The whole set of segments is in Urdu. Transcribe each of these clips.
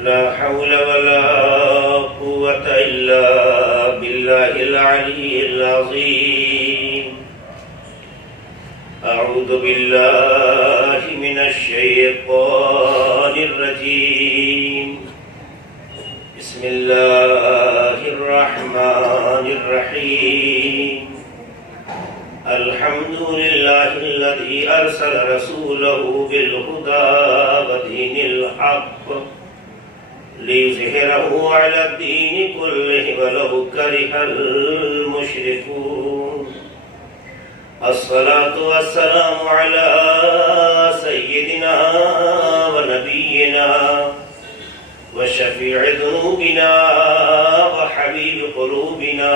لا حول ولا قوة إلا بالله العلي العظيم. أعوذ بالله من الشيطان الرجيم. بسم الله الرحمن الرحيم. الحمد لله الذي أرسل رسوله بالهدى ودين الحق ليظهره على الدين كله ولو كره المشركون. الصلاة والسلام على سيدنا ونبينا وشفيع ذنوبنا وحبيب قلوبنا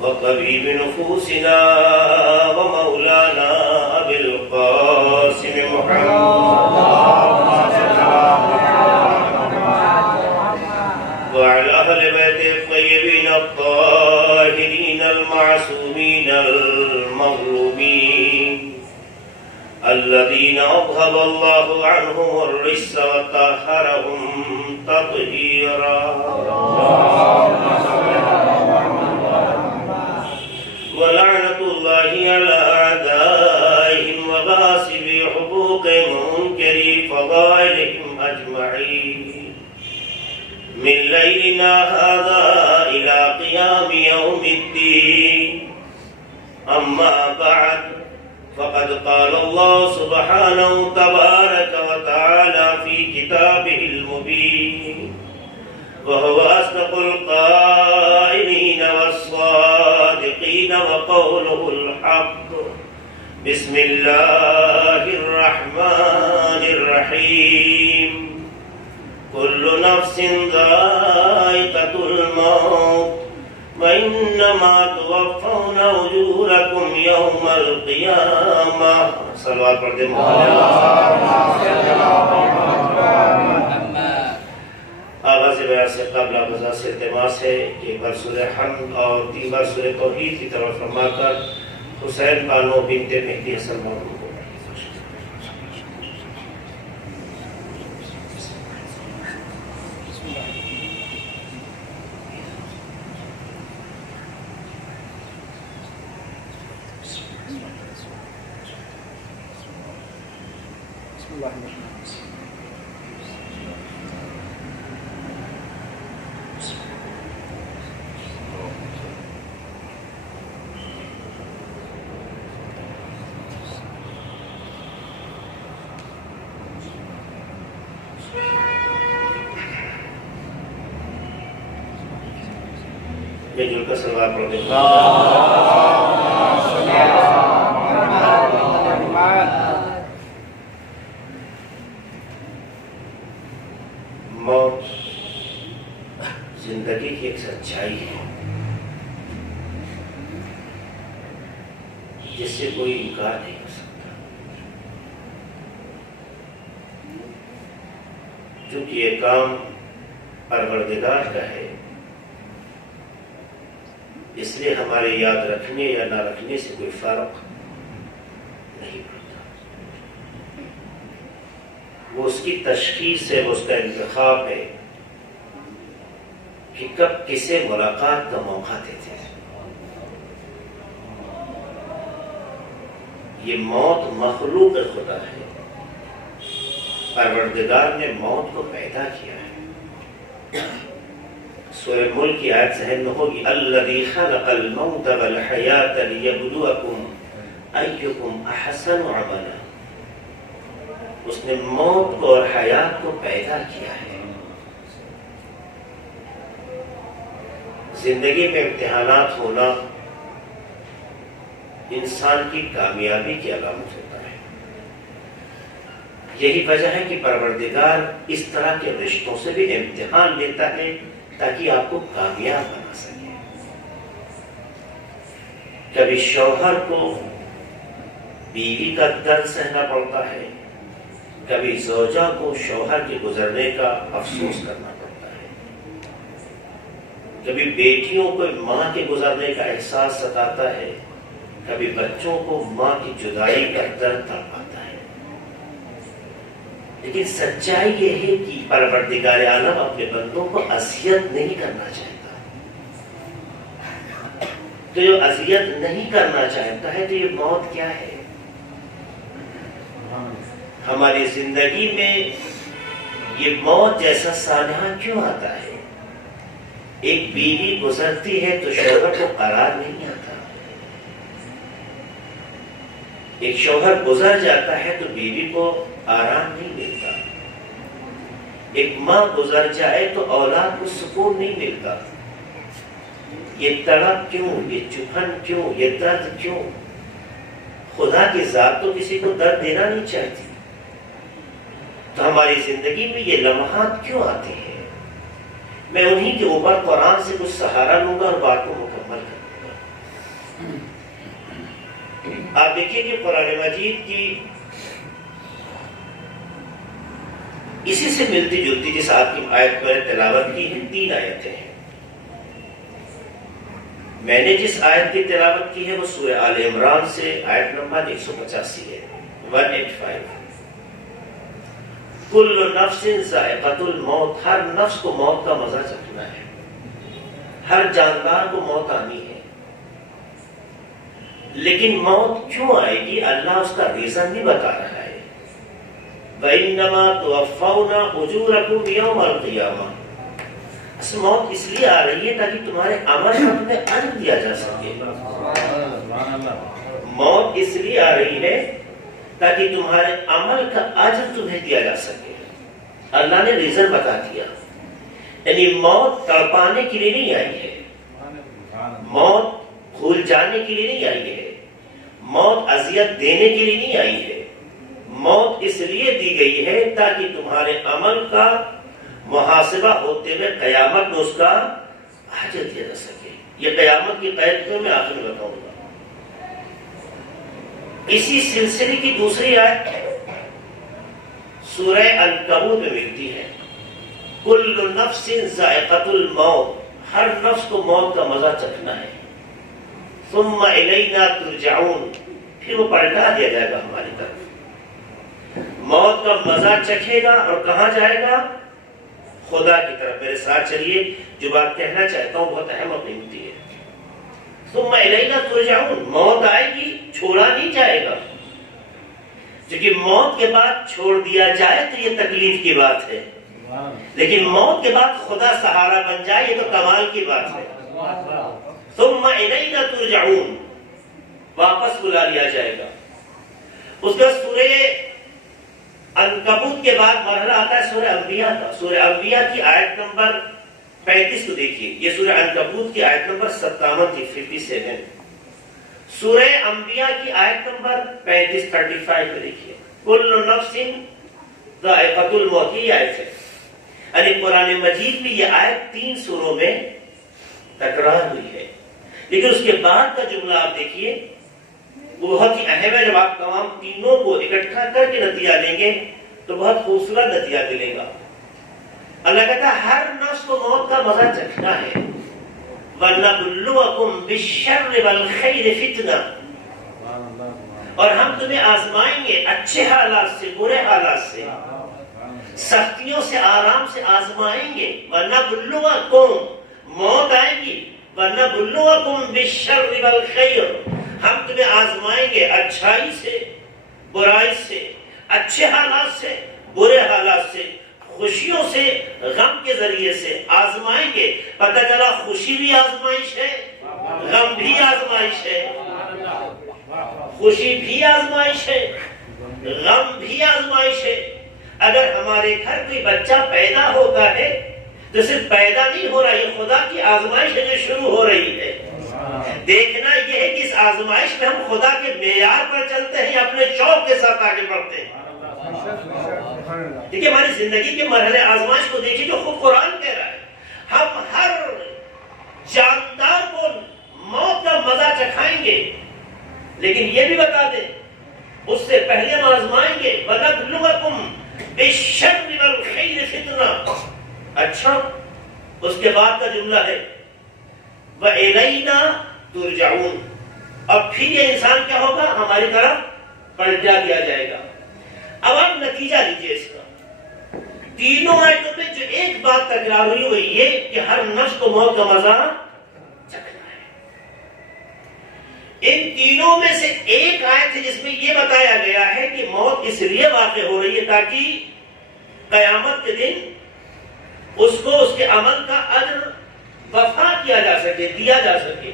وطبيب نفوسنا ومولانا أبي القاسم محمد وعلى أهل بيته الطيبين الطاهرين المعصومين المظلومين الذين أذهب الله عنهم الرجس وطهرهم تطهيرا. ولعنة الله على أعدائهم وغاصبي حقوقهم ومنكري فضائلهم أجمعين من ليلنا هذا إلى قيام يوم الدين. أما بعد، فقد قال الله سبحانه تبارك وتعالى في كتابه المبين وهو أصدق القائلين والصادقين وقوله الحق. بسم الله الرحمن الرحيم. كل نفس ذائقة الموت وإنما توفون أجوركم يوم القيامة. صلوات پڑھتے آغاز بیان سے قبل آغاز سے التماس ہے کہ برسول حمد اور 3 بار سورہ توحید کی طرف فرما کر حسین بانو بنت مہدی حسن بانو کو میں جل کر سلوات پڑھتے ہیں. موت زندگی کی ایک سچائی ہے جس سے کوئی انکار نہیں کر سکتا. چونکہ یہ کام پروردگار کا ہے، اس لیے ہمارے یاد رکھنے یا نہ رکھنے سے کوئی فرق نہیں پڑتا. وہ اس کی تشخیص ہے، وہ اس کا انتخاب ہے کہ کب کسے ملاقات کا موقع دیتے ہیں. یہ موت مخلوق خدا ہے. پروردگار نے موت کو پیدا کیا ہے. سورہ ملک کی آیت ذہن میں ہوگی، الذی خلق الموت والحیاۃ لیبلوکم ایکم احسن عملا. اس نے موت کو اور حیات کو پیدا کیا ہے. زندگی میں امتحانات ہونا انسان کی کامیابی کی علامت ہوتا ہے. یہی وجہ ہے کہ پروردگار اس طرح کے رشتوں سے بھی امتحان لیتا ہے تاکہ آپ کو کامیاب بنا سکے. کبھی شوہر کو بیوی کا درد سہنا پڑتا ہے، کبھی زوجہ کو شوہر کے گزرنے کا افسوس کرنا پڑتا ہے، کبھی بیٹیوں کو ماں کے گزرنے کا احساس ستاتا ہے، کبھی بچوں کو ماں کی جدائی کا درد تڑپاتا ہے. لیکن سچائی یہ ہے کہ پروردگار عالم اپنے بندوں کو اذیت نہیں کرنا چاہتا. تو جو اذیت نہیں کرنا چاہتا ہے تو یہ موت کیا ہے؟ ہماری زندگی میں یہ موت جیسا سانحہ کیوں آتا ہے؟ ایک بیوی گزرتی ہے تو شوہر کو قرار نہیں آتا. ایک شوہر گزر جاتا ہے تو بیوی کو آرام نہیں ملتا. ایک ماں گزر جائے تو اولاد کو سکون نہیں ملتا. یہ تڑپ کیوں؟ یہ چبھن کیوں؟ یہ درد کیوں؟ خدا کی ذات تو کسی کو درد دینا نہیں چاہتی. تو ہماری زندگی میں یہ لمحات کیوں آتے ہیں؟ میں انہی کے اوپر قرآن سے کچھ سہارا لوں گا اور بات کو مکمل کر دوں گا. آپ دیکھیے کہ قرآن مجید کی اسی سے ملتی جلتی جس آپ کی آیت پر تلاوت کی ہے 3 آیتیں ہیں. میں نے جس آیت کی تلاوت کی ہے وہ سورہ آل عمران سے آیت نمبر 185 ہے 185. کل نفس ذائقۃ الموت، ہر نفس کو موت کا مزہ چکھنا ہے. ہر جاندار کو موت آنی ہے. لیکن موت کیوں آئے گی اللہ اس کا ریزن بھی بتا رہا ہے. وَإِنَّمَا تُوَفَّوْنَ أُجُورَكُمْ يَوْمَ الْقِيَامَةِ. موت اس لیے آ رہی ہے تاکہ تمہارے عمل کا تمہیں اجر دیا جا سکے. موت اس لیے آ رہی ہے تاکہ تمہارے عمل کا اجر تمہیں دیا جا سکے. اللہ نے ریزن بتا دیا. یعنی موت تڑپانے کے لیے نہیں آئی ہے، موت بھول جانے کے لیے نہیں آئی ہے، موت اذیت دینے کے لیے نہیں آئی ہے. موت اس لیے دی گئی ہے تاکہ تمہارے عمل کا محاسبہ ہوتے ہوئے قیامت میں اس کا اجر دیا جا سکے. یہ قیامت کی قید کو میں آخر میں بتاؤں گا. اسی سلسلے کی دوسری آیت سورہ عنکبوت میں ملتی ہے. کل نفس ذائقۃ الموت، ہر نفس کو موت کا مزہ چکھنا ہے. ثم الینا ترجعون، پھر وہ پلٹا دیا جائے گا ہماری طرف. موت کا مزہ چکھے گا اور کہاں جائے گا؟ خدا کی طرف. میرے ساتھ چلیے، جو بات کہنا چاہتا ہوں بہت اہم اور قیمتی ہے. ثم الینا ترجعون، موت آئے گی، چھوڑا نہیں جائے گا. کیونکہ موت کے بعد چھوڑ دیا جائے تو یہ تکلیف کی بات ہے، لیکن موت کے بعد خدا سہارا بن جائے یہ تو کمال کی بات ہے. ثم الینا ترجعون، واپس بلا لیا جائے گا. اس کا سورہ عنکبوت کے بعد مرحلہ آتا ہے سورہ انبیاء کا. سورہ انبیاء کی آیت نمبر 35 کو دیکھیے. یہ سورہ عنکبوت کی آیت نمبر 57 تھی 57. سورہ انبیاء کی آیت نمبر 35 کو دیکھیے. کل نفس ذائقۃ الموت، کی آیت ہے. یعنی قرآن مجید میں یہ آیت 3 سوروں میں تکرار ہوئی ہے. لیکن اس کے بعد کا جملہ آپ دیکھیے، وہ بہت ہی اہم ہے. جب آپ تمام تینوں کو اکٹھا کر کے نتیجہ لیں گے تو بہت خوبصورت نتیجہ ملے گا. اللہ کہتا ہے ہر نفس کو موت کا مزہ چکھنا ہے. وَنَبْلُوَكُمْ بِالشَّرِّ وَالْخَيْرِ فِتْنَةً، اور ہم تمہیں آزمائیں گے اچھے حالات سے برے حالات سے، سختیوں سے آرام سے آزمائیں گے. وَنَبْلُوَكُمْ، موت آئے گی. وَنَبْلُوَكُمْ بِالشَّرِّ وَالْخَيْرِ، ہم تمہیں آزمائیں گے اچھائی سے برائی سے، اچھے حالات سے برے حالات سے، خوشیوں سے غم کے ذریعے سے آزمائیں گے. پتہ چلا خوشی بھی آزمائش ہے، غم بھی آزمائش ہے. خوشی بھی آزمائش ہے، غم بھی آزمائش ہے. اگر ہمارے گھر کوئی بچہ پیدا ہوتا ہے تو صرف پیدا نہیں ہو رہا، یہ خدا کی آزمائش ہے جو شروع ہو رہی ہے. دیکھنا یہ ہے کہ اس آزمائش میں ہم خدا کے معیار پر چلتے ہیں یا اپنے شوق کے ساتھ آگے بڑھتے ہیں. دیکھیے ہماری زندگی کے مرحلے آزمائش کو دیکھیے جو خود قرآن کہہ رہا ہے. ہم ہر جاندار کو موت کا مزہ چکھائیں گے، لیکن یہ بھی بتا دیں اس سے پہلے ہم آزمائیں گے. وَنَبْلُوَكُمْ بِالشَّرِّ وَالْخَيْرِ فِتْنَةً. اچھا، اس کے بعد کا جملہ ہے وَإِلَيْنَا تُرْجَعُونَ. اب پھر یہ انسان کیا ہوگا؟ ہماری طرف پلٹا دیا جائے گا. اب آپ نتیجہ لیجیے اس کا. تینوں آیتوں میں جو ایک بات تکرار ہوئی وہ یہ کہ ہر نفس کو موت کا مزہ چکھنا ہے۔ ان تینوں میں سے ایک آیت ہے جس میں یہ بتایا گیا ہے کہ موت اس لیے واقع ہو رہی ہے تاکہ قیامت کے دن اس کو اس کے عمل کا اجر وفا کیا جا سکے، دیا جا سکے۔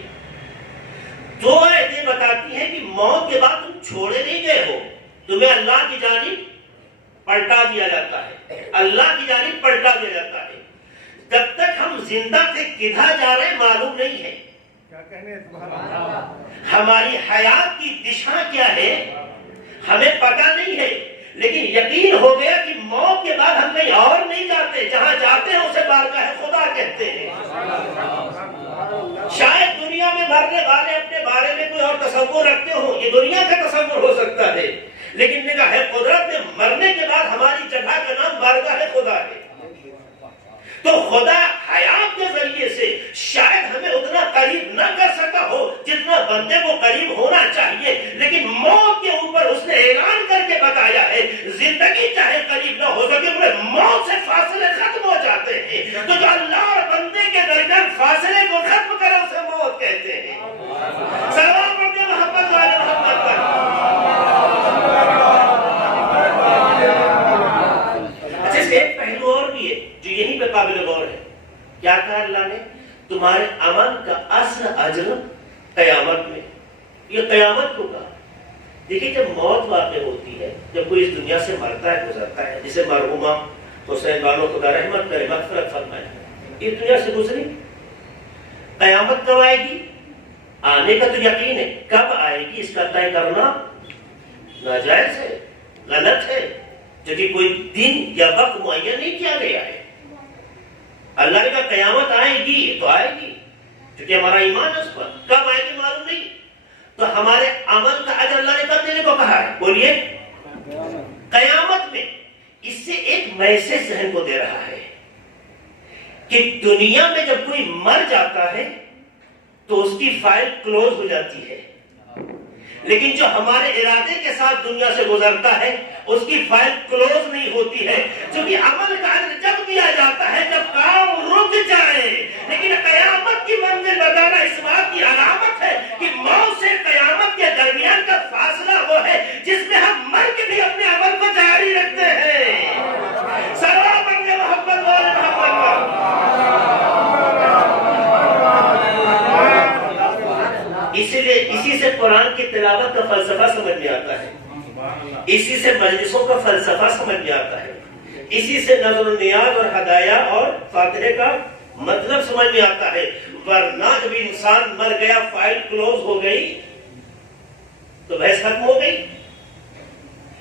دو آیتیں بتاتی ہیں کہ موت کے بعد تم چھوڑے نہیں گئے ہو، تمہیں اللہ کی جانب پلٹا دیا جاتا ہے، اللہ کی جانب پلٹا دیا جاتا ہے۔ جب تک ہم زندہ تھے کدھر جا رہے معلوم نہیں ہے، ہماری حیات کی دشا کیا ہے ہمیں پتہ نہیں ہے، لیکن یقین ہو گیا کہ موت کے بعد ہم کہیں اور نہیں جاتے، جہاں جاتے ہیں اسے بارگاہ خدا کہتے ہیں۔ شاید دنیا میں مرنے والے اپنے بارے میں کوئی اور تصور رکھتے ہو، یہ دنیا کا تصور ہو سکتا ہے، لیکن نگاہ قدرت میں مرنے کے بعد ہماری جگہ کا نام بارگاہ خدا ہے۔ تو خدا حیات کے ذریعے سے شاید ہمیں اتنا قریب نہ کر سکا ہو جتنا بندے کو قریب ہونا چاہیے، لیکن موت کے اوپر اس نے اعلان کر کے بتایا ہے زندگی چاہے قریب نہ ہو سکے مگر موت سے فاصلے ختم ہو جاتے ہیں۔ تو جو اللہ اور بندے کے درمیان فاصلے کو ختم کرے اسے موت کہتے ہیں۔ سلام پڑھتے محمد والے محمد پر۔ اچھا اس ایک پہلو اور بھی ہے جو یہیں پہ قابل غور ہے۔ کیا کہا اللہ نے؟ تمہارے عمل کا اصل اجر قیامت میں۔ یہ قیامت کو کہا۔ دیکھیے جب موت واقع ہوتی ہے، جب کوئی اس دنیا سے مرتا ہے گزرتا ہے، جسے مرحومہ حسین بانو خدا رحمت کرے مغفرت فرمائے، اس دنیا سے گزری، قیامت کب آئے گی؟ آنے کا تو یقین ہے، کب آئے گی اس کا طے کرنا ناجائز ہے، غلط ہے، کیونکہ کوئی دن یا وقت معین نہیں کیا گیا ہے۔ اللہ نے کہا قیامت آئے گی تو آئے گی، کیونکہ ہمارا ایمان ہے اس پر، کب آئے گی معلوم نہیں۔ تو ہمارے عمل کا اجر اللہ نے کب دینے کو کہا ہے؟ بولیے قیامت میں۔ اس سے ایک میسج ذہن کو دے رہا ہے کہ دنیا میں جب کوئی مر جاتا ہے تو اس کی فائل کلوز ہو جاتی ہے، لیکن جو ہمارے ارادے کے ساتھ دنیا سے گزرتا ہے اس کی فائل کلوز نہیں ہوتی ہے، کیونکہ عمل کا اجر جب دیا جاتا ہے جب کام رک جائے۔ لیکن قیامت کی منزل بتانا اس بات کی علامت ہے کہ موت سے قیامت کے درمیان کا فاصلہ وہ ہے جس میں ہم مر کے بھی اپنے عمل کو جاری رکھتے ہیں۔ سلام اپنے محمد والے محمد پر۔ اسی سے قرآن کی تلاوت کا فلسفہ سمجھ میں آتا ہے، اسی سے مجلسوں کا فلسفہ سمجھ میں آتا ہے، اسی سے نظر و نیاز اور ہدایہ اور فاتحے کا مطلب سمجھ میں آتا ہے۔ ورنہ جب انسان مر گیا فائل کلوز ہو گئی تو بحث ختم ہو گئی،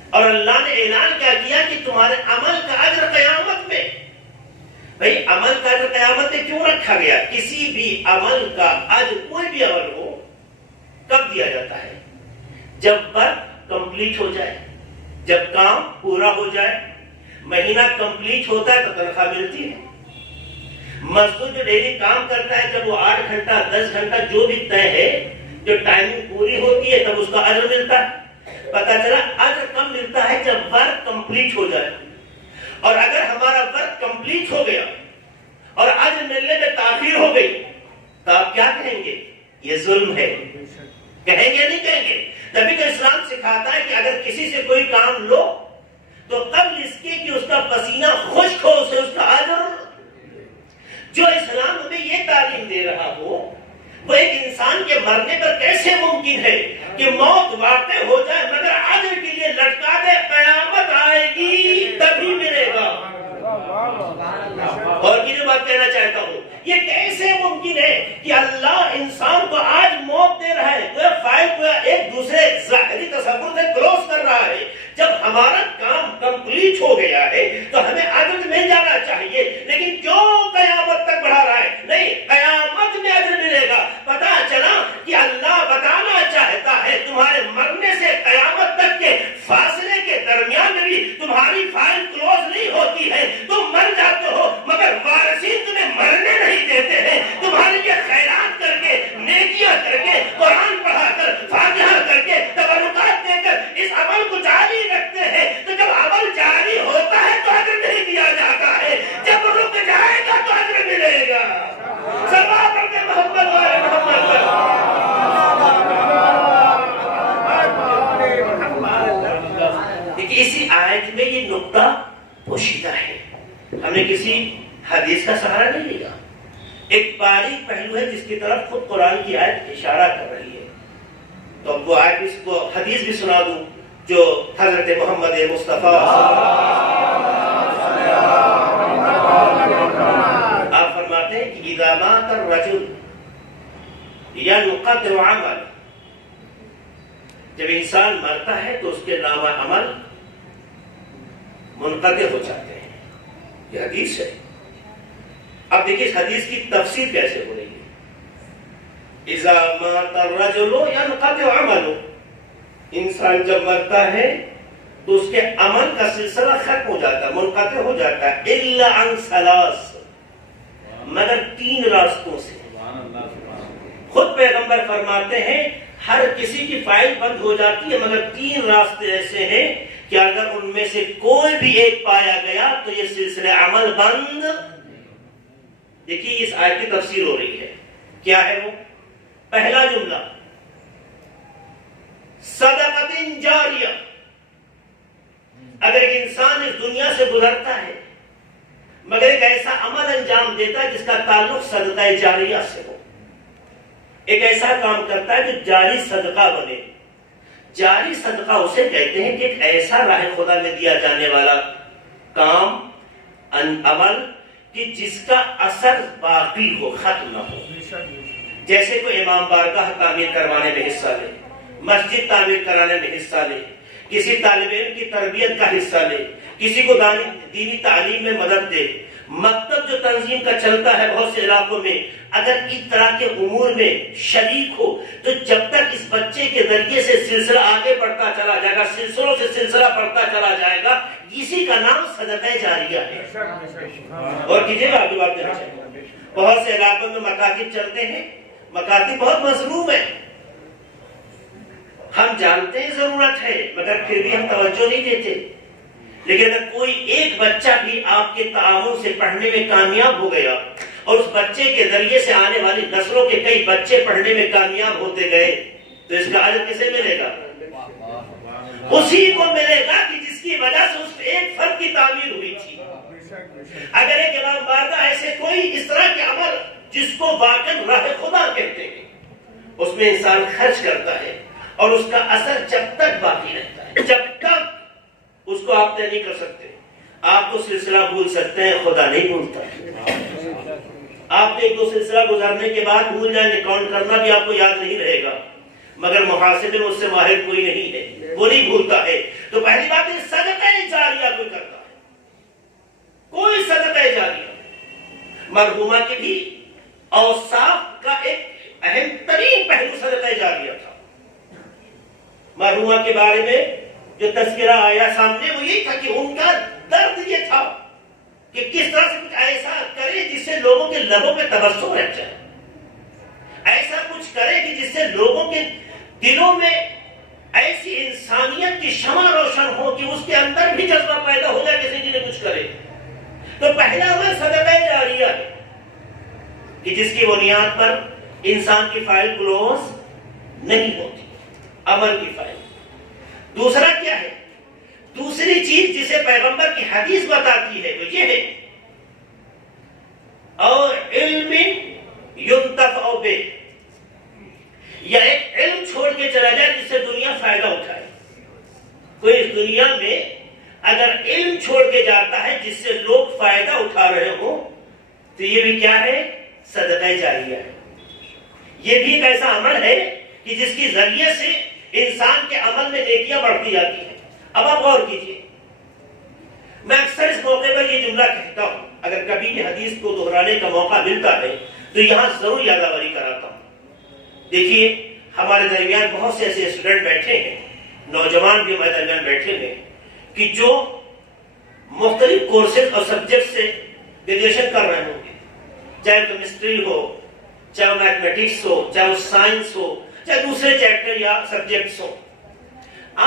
اور اللہ نے اعلان کیا کیا کہ تمہارے عمل کا اجر قیامت میں۔ بھئی عمل کا اجر قیامت میں کیوں رکھا گیا؟ کسی بھی عمل کا اجر کوئی بھی عمل ہو کب دیا جاتا ہے؟ جب ورک کمپلیٹ ہو جائے، جب کام پورا ہو جائے۔ مہینہ کمپلیٹ ہوتا ہے تو تنخواہ ملتی ہے۔ مزدور جو ڈیلی کام کرتا ہے جب وہ 8 گھنٹہ 10 گھنٹہ جو بھی طے ہے، جو ٹائمنگ پوری ہوتی ہے تب اس کا اجر ملتا ہے۔ پتا چلا اجر کب ملتا ہے؟ جب ورک کمپلیٹ ہو جائے۔ اور اگر ہمارا ورک کمپلیٹ ہو گیا اور اجر ملنے میں تاخیر ہو گئی تو آپ کیا کہیں گے؟ یہ ظلم ہے، کہیں گے نہیں کہیں گے؟ تبھی تو اسلام سکھاتا ہے کہ اگر کسی سے کوئی کام لو تو قبل اس کے کہ اس کا پسینہ خشک ہو اسے اس کا اجر۔ جو اسلام ہمیں یہ تعلیم دے رہا ہو وہ ایک انسان کے مرنے پر کیسے ممکن ہے کہ موت واقع ہو جائے مگر اجر کے لیے لٹکا دے؟ قیامت آئے گی تبھی ملے گا۔ اور یہ بات کہنا چاہتا ہوں، یہ کیسے ممکن ہے کہ اللہ انسان کو آج موت دے رہا ہے، کوئی فائل کو ایک دوسرے ظاہری تصور سے کلوز کر رہا ہے؟ جب ہمارا کام کمپلیٹ ہو گیا ہے تو ہمیں اجر مل جانا چاہیے، لیکن کیوں قیامت تک بڑھا رہا ہے؟ نہیں، قیامت میں اجر ملے گا۔ پتا چلا کہ اللہ بتانا چاہتا ہے تمہارے مرنے سے قیامت تک کے فاصلے کے درمیان میں بھی تمہاری فائل کلوز نہیں ہوتی ہے۔ تم مر جاتے ہو مگر وارثین تمہیں مرنے نہیں دیتے ہیں، تمہارے لیے خیرات کر کے، نیکیاں کر کے، قرآن پڑھا کر، فاتحہ کر کے، تبرکات دے کر اس عمل کو جاری رکھتے ہیں۔ تو جب عمل جاری ہوتا ہے تو اجر نہیں دیا جاتا۔ کیونکہ اسی آیت میں یہ نقطہ پوشیدہ ہے. ہم نے کسی حدیث کا سہارا نہیں لیا، ایک باریک پہلو ہے جس کی طرف خود قرآن کی آیت اشارہ کر رہی ہے. تو اب وہ آیت اس کو حدیث بھی سنا دوں جو حضرت محمد مصطفیٰ آپ فرماتے ہیں کہ اذا مات الرجل ينقطع عمل، جب انسان مرتا ہے تو اس کے نامہ عمل منقطع ہو جاتے ہیں. یہ حدیث ہے. اب دیکھیں اس حدیث کی تفسیر کیسے ہو رہی ہے. اذا مات الرجل ينقطع عمله، انسان جب مرتا ہے تو اس کے عمل کا سلسلہ ختم ہو جاتا ہے، منقطع ہو جاتا ہے. الا عن ثلاث، مگر 3 راستوں سے. خود پیغمبر فرماتے ہیں ہر کسی کی فائل بند ہو جاتی ہے مگر 3 راستے ایسے ہیں کہ اگر ان میں سے کوئی بھی ایک پایا گیا تو یہ سلسلہ عمل بند. دیکھیے اس آیت کی تفسیر ہو رہی ہے. کیا ہے وہ؟ پہلا جملہ صدقۃ جاریہ. اگر ایک انسان اس دنیا سے گزرتا ہے مگر ایک ایسا عمل انجام دیتا ہے جس کا تعلق صدقہ جاریہ سے ہو، ایک ایسا کام کرتا ہے جو جاری صدقہ بنے. جاری صدقہ اسے کہتے ہیں کہ ایک ایسا راہ خدا میں دیا جانے والا کام عمل کہ جس کا اثر باقی ہو، ختم نہ ہو. جیسے کوئی امام بارگاہ تعمیر کروانے میں حصہ لے، مسجد تعمیر کرانے میں حصہ لے، کسی طالب علم کی تربیت کا حصہ لے، کسی کو دینی تعلیم میں مدد دے. مکتب جو تنظیم کا چلتا ہے بہت سے علاقوں میں، اگر اس طرح کے امور میں شریک ہو تو جب تک اس بچے کے ذریعے سے سلسلہ آگے بڑھتا چلا جائے گا، سلسلوں سے سلسلہ بڑھتا چلا جائے گا، اسی کا نام صدقہ جاریہ ہے. اور کیجیے گا آگے بات کرنا چاہیے. بہت سے علاقوں میں مکاتب چلتے ہیں، مکاتب بہت مظلوم ہے، ہم جانتے ہیں ضرورت ہے مگر پھر بھی ہم توجہ نہیں دیتے. لیکن اگر کوئی ایک بچہ بھی آپ کے تعاون سے پڑھنے میں کامیاب ہو گیا اور اس بچے کے ذریعے سے آنے والی نسلوں کے کئی بچے پڑھنے میں کامیاب ہوتے گئے تو اس کا اجر کسے ملے گا؟ اسی کو ملے گا کہ جس کی وجہ سے اس ایک فرد کی تعمیر ہوئی تھی. اگر ایک امام بارگاہ ایسے کوئی اس طرح کے عمل جس کو واقعاً راہ خدا کہتے ہیں اس میں انسان خرچ کرتا ہے اور اس کا اثر جب تک باقی رہتا ہے، جب تک اس کو آپ طے نہیں کر سکتے. آپ تو سلسلہ بھول سکتے ہیں، خدا نہیں بھولتا. آپ ایک دو سلسلہ گزارنے کے بعد بھول جائیں گے، کاؤنٹ کرنا بھی آپ کو یاد نہیں رہے گا، مگر محاسبے میں اس سے ماہر کوئی نہیں ہے، وہ نہیں بھولتا ہے. تو پہلی بات ہے صدقہ جاریہ کوئی کرتا ہے، کوئی صدقہ جاریہ. مرحومہ کے بھی اوصاف کا ایک اہم ترین پہلو صدقہ جاریہ تھا. مرحومہ کے بارے میں جو تذکرہ آیا سامنے وہ یہ تھا کہ ان کا درد یہ تھا کہ کس طرح سے کچھ ایسا کرے جس سے لوگوں کے لبوں پہ تبسم رہ جائے، ایسا کچھ کرے کہ جس سے لوگوں کے دلوں میں ایسی انسانیت کی شمع روشن ہو کہ اس کے اندر بھی جذبہ پیدا ہو جائے کسی جنہیں کچھ کرے. تو پہلا وہ صدقہ جاریہ ہے کہ جس کی بنیاد پر انسان کی فائل کلوز نہیں ہوتی، عمل کی فائل. دوسرا کیا ہے؟ دوسری چیز جسے پیغمبر کی حدیث بتاتی ہے وہ یہ ہے اور علم ينتفع به، یا ایک علم چھوڑ کے چلا جائے جس سے دنیا فائدہ اٹھائے. کوئی اس دنیا میں اگر علم چھوڑ کے جاتا ہے جس سے لوگ فائدہ اٹھا رہے ہوں تو یہ بھی کیا ہے؟ صدقہ جاریہ ہے. یہ بھی ایک ایسا عمل ہے کہ جس کے ذریعے سے انسان کے عمل میں نیکیاں بڑھتی جاتی ہیں. اب آپ غور کیجیے، میں اکثر اس موقع پر یہ جملہ کہتا ہوں، اگر کبھی بھی حدیث کو دہرانے کا موقع ملتا ہے تو یہاں ضرور یادآوری کراتا ہوں. دیکھیے ہمارے درمیان بہت سے ایسے اسٹوڈنٹ بیٹھے ہیں، نوجوان بھی ہمارے درمیان بیٹھے ہیں کہ جو مختلف کورسز اور سبجیکٹ سے گریجویشن کر رہے ہوں گے، چاہے کیمسٹری ہو، چاہے میتھمیٹکس ہو، چاہے سائنس ہو، چاہے دوسرے چیپٹر یا سبجیکٹس ہو.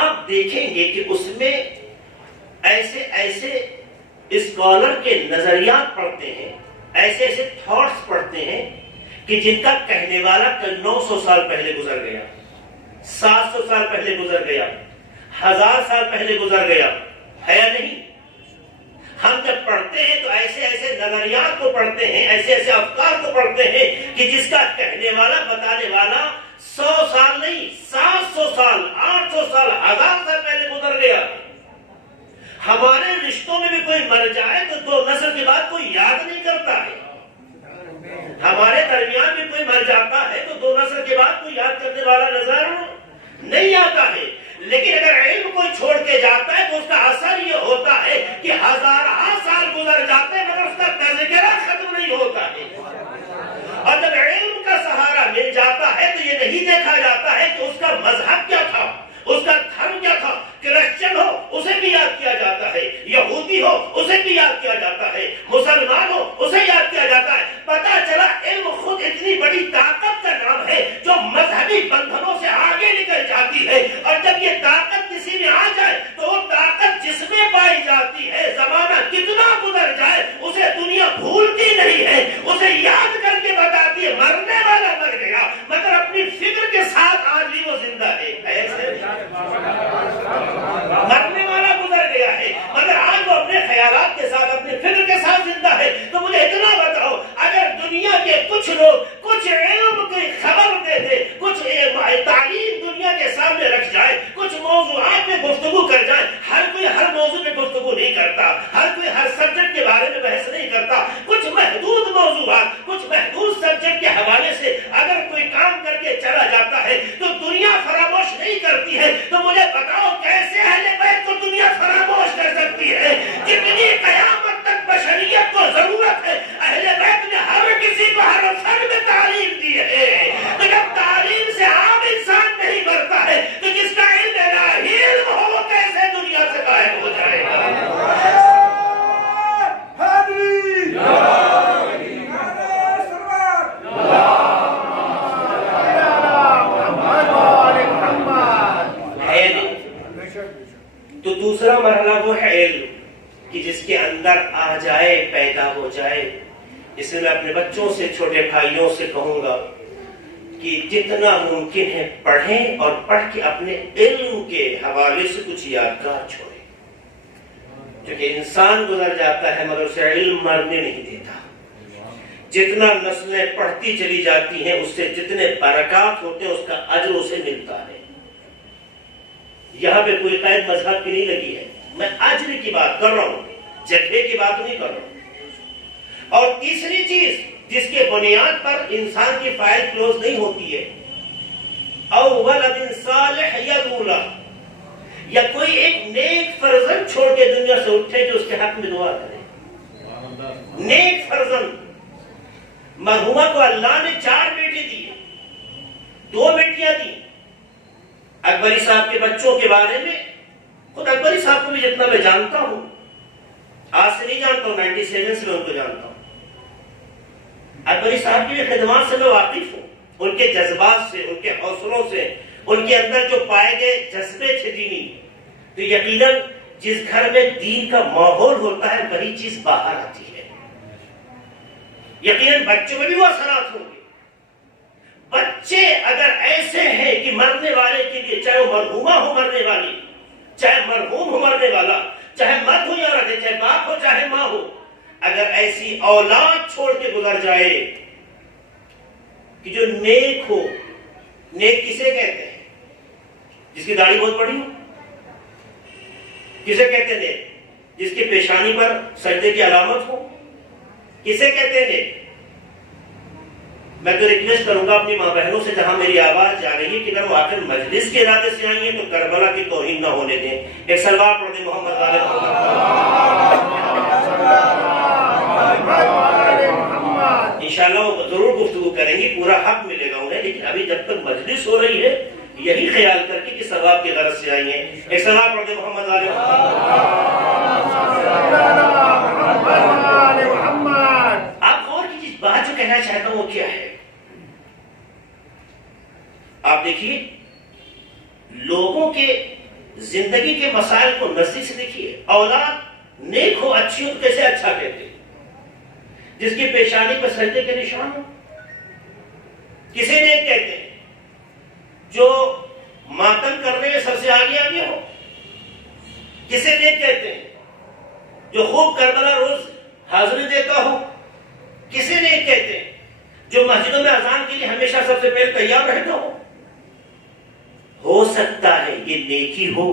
آپ دیکھیں گے کہ اس میں ایسے ایسے اسکالر کے نظریات پڑھتے ہیں، ایسے ایسے تھاٹس پڑھتے ہیں کہ جن کا کہنے والا 900 سال پہلے گزر گیا، 700 سال پہلے گزر گیا، 1000 سال پہلے گزر گیا ہے یا نہیں؟ ہم جب پڑھتے ہیں تو ایسے ایسے نظریات کو پڑھتے ہیں، ایسے ایسے افکار کو پڑھتے ہیں کہ جس کا کہنے والا بتانے والا 100 سال نہیں 700 سال 800 سال 1000 سال پہلے گزر گیا۔ ہمارے رشتوں میں بھی کوئی مر جائے تو 2 نسل کے بعد کوئی یاد نہیں کرتا ہے، ہمارے درمیان بھی کوئی مر جاتا ہے تو 2 نسل کے بعد کوئی یاد کرنے والا نظر نہیں آتا ہے۔ لیکن اگر علم کوئی چھوڑ کے جاتا ہے تو اس کا اثر یہ ہوتا ہے کہ 1000 سال گزر جاتے ہیں مگر اس کا تذکرہ ختم نہیں ہوتا ہے۔ اور جب علم کا سہارا مل جاتا ہے تو یہ نہیں دیکھا جاتا ہے کہ اس کا مذہب کیا تھا، اس کا دھرم کیا تھا۔ کرسچن ہو اسے بھی یاد کیا جاتا ہے، یہودی ہو اسے بھی یاد کیا جاتا ہے، مسلمان ہو اسے یاد کیا جاتا ہے۔ پتہ چلا علم خود اتنی بڑی طاقت کا نام ہے جو مذہبی بندھنوں سے آگے نکل جاتی ہے، اور جب یہ طاقت کسی میں آ جائے تو وہ طاقت جس میں پائی جاتی ہے زمانہ کتنا گزر جائے اسے دنیا بھولتی نہیں ہے، اسے یاد کر کے بتاتی ہے مرنے والا مر گیا مگر اپنی فکر کے ساتھ آج بھی وہ زندہ ہے۔ مرنے والا گزر گیا ہے مگر آج وہ اپنے خیالات کے ساتھ اپنے فکر کے ساتھ زندہ ہے۔ تو مجھے اتنا بتاؤ، اگر دنیا کے کچھ لوگ کچھ علم کی خبر دے دے، کچھ تعلیم دنیا کے سامنے رکھ جائے، کچھ موضوعات پہ گفتگو کر جائے، ہر کوئی ہر موضوع پہ گفتگو نہیں کرتا، ہر کوئی ہر سبجیکٹ کے بارے میں بحث نہیں کرتا، کچھ محدود موضوعات کچھ محدود سبجیکٹ کے حوالے سے اگر کوئی کام کر کے چلا جاتا ہے تو دنیا فراموش نہیں کرتی ہے۔ تو مجھے بتاؤ کیسے اہل بیت کو دنیا فراموش کر سکتی ہے؟ جتنی قیامت تک بشریت کو ضرورت ہے اہل بیت نے ہر کسی کو ہر فن میں تعلیم دی ہے۔ تو جب تعلیم سے عام انسان نہیں مرتا ہے تو جس کا علم الہی علم ہو وہ کیسے دنیا سے غائب ہو جائے گا؟ تو دوسرا مرحلہ وہ ہے علم کہ جس کے اندر آ جائے، پیدا ہو جائے۔ اس میں اپنے بچوں سے، چھوٹے بھائیوں سے کہوں گا کہ جتنا ممکن ہے پڑھیں اور پڑھ کے اپنے علم کے حوالے سے کچھ یادگار چھوڑیں، کیونکہ انسان گزر جاتا ہے مگر اسے علم مرنے نہیں دیتا۔ جتنا نسلیں پڑھتی چلی جاتی ہیں اس سے جتنے برکات ہوتے ہیں اس کا اجر اسے ملتا ہے۔ یہاں پہ کوئی قید مذہب کی نہیں لگی ہے، میں اجر کی بات کر رہا ہوں، جگہ کی بات نہیں کر رہا ہوں۔ اور تیسری چیز جس کے بنیاد پر انسان کی فائل کلوز نہیں ہوتی ہے، او ولد صالح یدعو لہ، یا کوئی ایک نیک فرزند چھوڑ کے دنیا سے اٹھے جو اس کے حق میں دعا کرے۔ نیک فرزند، مرحومہ کو اللہ نے 4 بیٹے دیے، 2 بیٹیاں دی۔ اکبری صاحب کے بچوں کے بارے میں خود اکبری صاحب کو بھی جتنا میں جانتا ہوں، آج سے نہیں جانتا ہوں، 97 سے میں ان کو جانتا ہوں، اکبری صاحب کی خدمات سے میں واقف ہوں، ان کے جذبات سے، ان کے حوصلوں سے، ان کے اندر جو پائے گئے جذبے تھے دینی، تو یقیناً جس گھر میں دین کا ماحول ہوتا ہے وہی چیز باہر آتی ہے۔ یقیناً بچوں میں بھی وہ اثرات ہوں گے۔ بچے اگر ایسے ہیں کہ مرنے والے کے لیے، چاہے وہ مرحومہ ہو مرنے والی، چاہے مرحوم ہو مرنے والا، چاہے مرد ہو یا عورت ہے، چاہے باپ ہو چاہے ماں ہو، اگر ایسی اولاد چھوڑ کے گزر جائے کہ جو نیک ہو، نیک کسے کہتے ہیں؟ جس کی داڑھی بہت بڑی ہو؟ کسے کہتے ہیں نیک؟ جس کی پیشانی پر سجدے کی علامت ہو؟ کسے کہتے ہیں نیک؟ میں تو ریکویسٹ کروں گا اپنی ماں بہنوں سے جہاں میری آواز جا رہی ہے کہ اگر وہ آخر مجلس کے ارادے سے آئی ہیں تو کربلا کی توہین نہ ہونے دیں۔ ایک سلوات پڑھ دیں محمد والے انشاءاللہ وہ ضرور گفتگو کریں گی، پورا حق ملے گا انہیں، لیکن ابھی جب تک مجلس ہو رہی ہے یہی خیال کر کے کہ ثواب کی غرض سے آئی ہیں۔ ایک سلوات پڑھ دیں محمد والے آپ غور کی جس بات جو کہنا چاہتا ہوں وہ کیا ہے؟ آپ دیکھیے لوگوں کے زندگی کے مسائل کو نزدیک سے دیکھیے۔ اولاد نیک ہو، اچھی ہو تو کیسے اچھا کہتے ہیں؟ جس کی پیشانی پر سجدے کے نشان ہو کسے نیک کہتے ہیں؟ جو ماتم کرنے میں سب سے آگے آگے ہو کسے نیک کہتے ہیں؟ جو خوب کربلا روز حاضری دیتا ہو. کسے نیک کہتے ہیں؟ جو مسجدوں میں اذان کے لیے ہمیشہ سب سے پہلے تیار رہتا ہو سکتا ہے یہ نیکی ہو،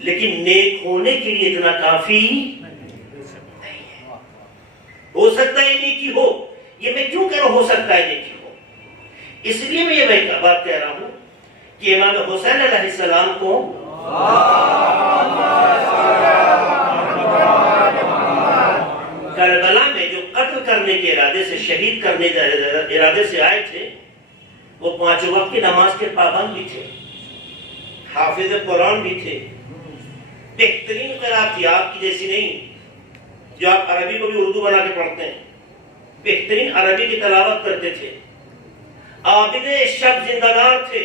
لیکن نیک ہونے کے لیے اتنا کافی نہیں ہے. ہو سکتا ہے نیکی ہو، یہ میں کیوں کہہ رہا ہوں ہو سکتا ہے نیکی ہو؟ اس لیے میں یہ بات کہہ رہا ہوں کہ امام حسین علیہ السلام کو کربلا میں جو قتل کرنے کے ارادے سے، شہید کرنے کے ارادے سے آئے تھے، وہ 5 وقت کی نماز کے پابند بھی تھے، حافظ قرآن بھی تھے. بہترین قرات تھی، آپ کی جیسی نہیں جو آپ عربی کو بھی اردو بنا کے پڑھتے ہیں. بہترین عربی کی تلاوت کرتے تھے، عابد شب زندہ تھے،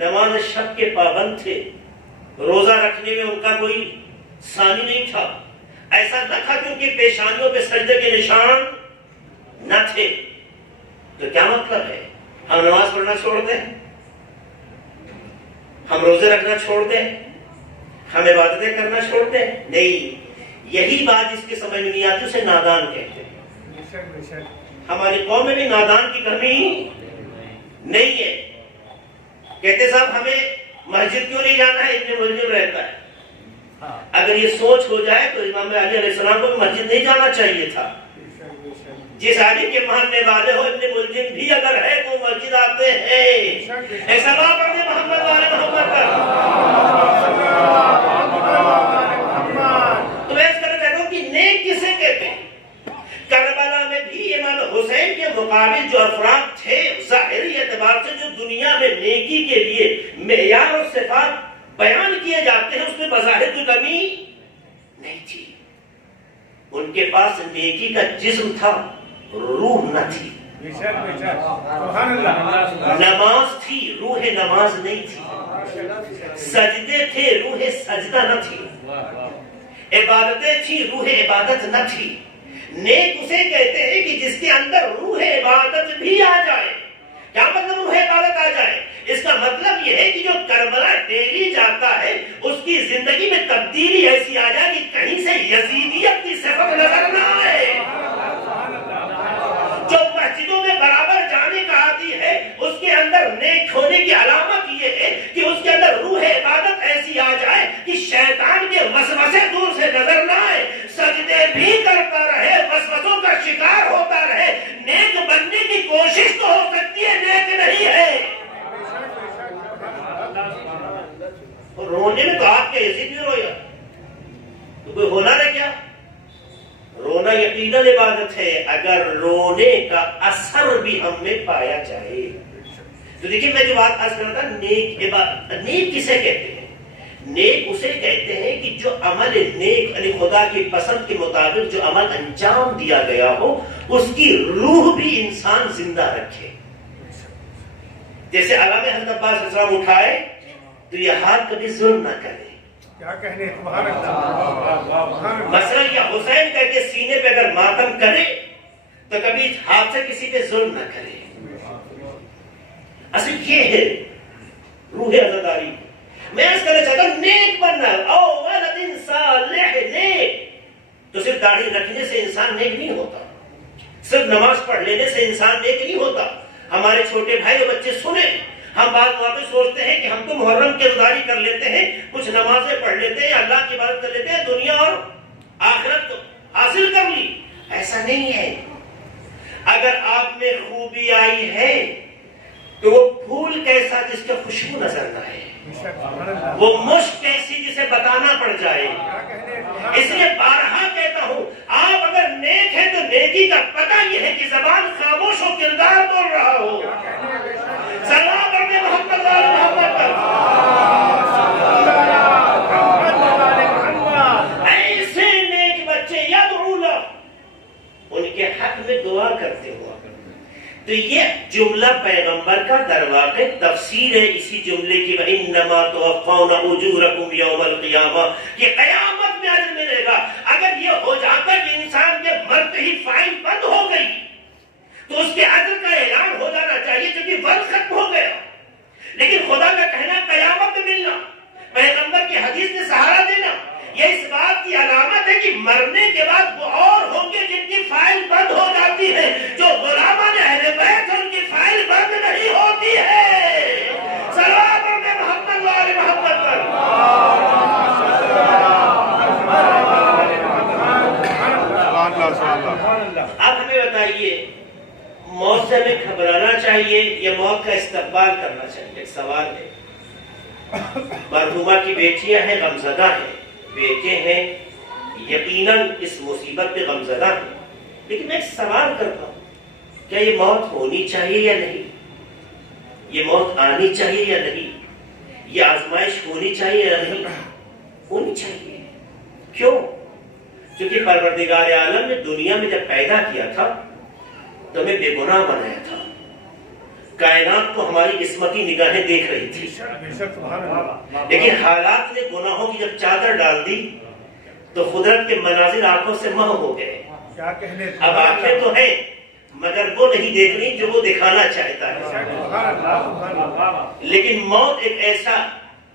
نماز شب کے پابند تھے. روزہ رکھنے میں ان کا کوئی ثانی نہیں تھا. ایسا نہ تھا کہ ان کی پیشانیوں پہ سجدے کے نشان نہ تھے. تو کیا مطلب ہے؟ ہم نماز پڑھنا چھوڑ دیں؟ ہم روزے رکھنا چھوڑ دیں؟ ہم عبادتیں کرنا چھوڑ دیں؟ نہیں. یہی بات جس کے سمجھ میں نہیں آتی اسے نادان کہتے ہیں. ہماری قوم میں بھی نادان کی کمی نہیں ہے. کہتے صاحب ہمیں مسجد کیوں نہیں جانا ہے؟ اتنے ملزم رہتا ہے. اگر یہ سوچ ہو جائے تو امام علی علیہ السلام کو بھی مسجد نہیں جانا چاہیے تھا. جس علی کے ماننے والے ہو ابن ملجم بھی اگر ہے تو مسجد آتے ہیں. ایسا بات پڑھنے محمد والے محمد کا. تو میں اس کرنا چاہتا ہوں کہ نیک کسے کہتے ہیں؟ کربلا میں بھی امام حسین کے مقابل جو افراد تھے ظاہری اعتبار سے جو دنیا میں نیکی کے لیے معیار اور صفات بیان کیے جاتے ہیں اس میں بظاہر کوئی کمی نہیں تھی. ان کے پاس نیکی کا جسم تھا، روح نہ تھی. نماز تھی، روح نماز نہیں تھی. سجدے تھے، روح سجدہ نہ تھی. عبادتیں تھی، روح عبادت نہ تھی. نیک اسے کہتے ہیں کہ جس کے اندر روح عبادت بھی آ جائے. کیا مطلب روح عبادت آ جائے؟ اس کا مطلب یہ ہے کہ جو کربلا ڈیلی جاتا ہے اس کی زندگی میں تبدیلی ایسی آ جائے کہ کہیں سے یزیدیت کی صفت نظر نہ آئے. جو مسجدوں میں برابر جانے کا عادی ہے اس کے اندر نیک ہونے کی علامت یہ ہے کہ اس کے اندر روح عبادت ایسی آ جائے کہ شیطان کے وسوسے دور سے نظر نہ آئے. سجدے بھی کرتا رہے، وسوسوں کا شکار ہوتا رہے. نیک بننے کی کوشش تو ہو سکتی ہے، نیک نہیں ہے. رونے میں تو آپ کے یزید بھی رویا تو کوئی ہونا ہے کیا؟ رونا یقیناً عبادت ہے اگر رونے کا اثر بھی ہم میں پایا جائے. تو دیکھیں میں جو بات عرض کر رہا تھا نیک عبادت، نیک کسے کہتے ہیں؟ نیک اسے کہتے ہیں کہ جو عمل نیک یعنی خدا کی پسند کے مطابق جو عمل انجام دیا گیا ہو اس کی روح بھی انسان زندہ رکھے. جیسے علامہ حضرت عباس السلام اٹھائے تو یہ ہاتھ کبھی ظلم نہ کرے. کیا کہنے سبحان اللہ. مثلا یا حسین کہہ کے سینے پہ اگر ماتم کرے تو کبھی ہاتھ سے کسی پہ ظلم نہ کرے. اصل یہ ہے روح عزاداری. میں اس کہنا چاہتا ہوں نیک بننا او ولد صالح. نیک تو صرف داڑھی رکھنے سے انسان نیک نہیں ہوتا، صرف نماز پڑھ لینے سے انسان نیک نہیں ہوتا. ہمارے چھوٹے بھائی اور بچے سنیں، ہم بعض باتیں سوچتے ہیں کہ ہم تو محرم کی روزداری کر لیتے ہیں، کچھ نمازیں پڑھ لیتے ہیں، اللہ کی عبادت کر لیتے ہیں، دنیا اور آخرت حاصل کر لی. ایسا نہیں ہے. اگر آپ میں خوبی آئی ہے تو وہ پھول کیسا جس کا خوشبو نظر نہ آئے، وہ مشک کیسی جسے بتانا پڑ جائے. اس لیے بارہا کہتا ہوں آپ اگر نیک ہیں تو نیکی کا پتہ یہ ہے کہ زبان خاموش ہو، کردار بول رہا ہو. سلام پڑھنے محمد والے محمد پر. ایسے نیک بچے یدعو لہ، ان کے حق میں دعا کرتے ہوا. تو یہ جملہ پیغمبر کا در واقع تفسیر ہے اسی جملے کی وَإِنَّمَا تُوَفَّوْنَ أُجُورَكُمْ يَوْمَ الْقِيَامَةِ کہ قیامت میں اجر ملے گا. اگر یہ ہو جاتا کہ انسان کے مرتے ہی فائل بند ہو گئی تو اس کے اجر کا اعلان ہو جانا چاہیے کیونکہ وقت ختم ہو گیا. لیکن خدا کا کہنا قیامت میں ملنا، پیغمبر کی حدیث نے سہارا دینا یہ اس بات کی علامت ہے کہ مرنے کے بعد وہ اور ہوں گے جن کی فائل بند ہو جاتی ہے، جو غلامان اہل بیت ان کی فائل بند نہیں ہوتی ہے۔ صلوات پڑھیں محمد و آل محمد پر۔ اب ہمیں بتائیے موت سے ہمیں گھبرانا چاہیے یا موت کا استقبال کرنا چاہیے؟ ایک سوال ہے۔ مرحومہ کی بیٹیاں ہیں، غمزدہ ہیں، بیٹے ہیں، یقیناً اس مصیبت پہ غمزدہ ہیں، لیکن میں ایک سوال کرتا ہوں، کیا یہ موت ہونی چاہیے یا نہیں؟ یہ موت آنی چاہیے یا نہیں؟ یہ آزمائش ہونی چاہیے یا نہیں؟ ہونی چاہیے۔ کیوں؟ کیونکہ پروردگار عالم نے دنیا میں جب پیدا کیا تھا تو ہمیں بے گناہ بنایا تھا، کائنات کو ہماری عصمتی نگاہیں دیکھ رہی تھی، لیکن حالات نے گناہوں کی جب چادر ڈال دی تو قدرت کے مناظر آنکھوں سے محو ہو گئے۔ اب آنکھیں تو ہیں مگر وہ نہیں دیکھ رہی جو وہ دکھانا چاہتا ہے۔ لیکن موت ایک ایسا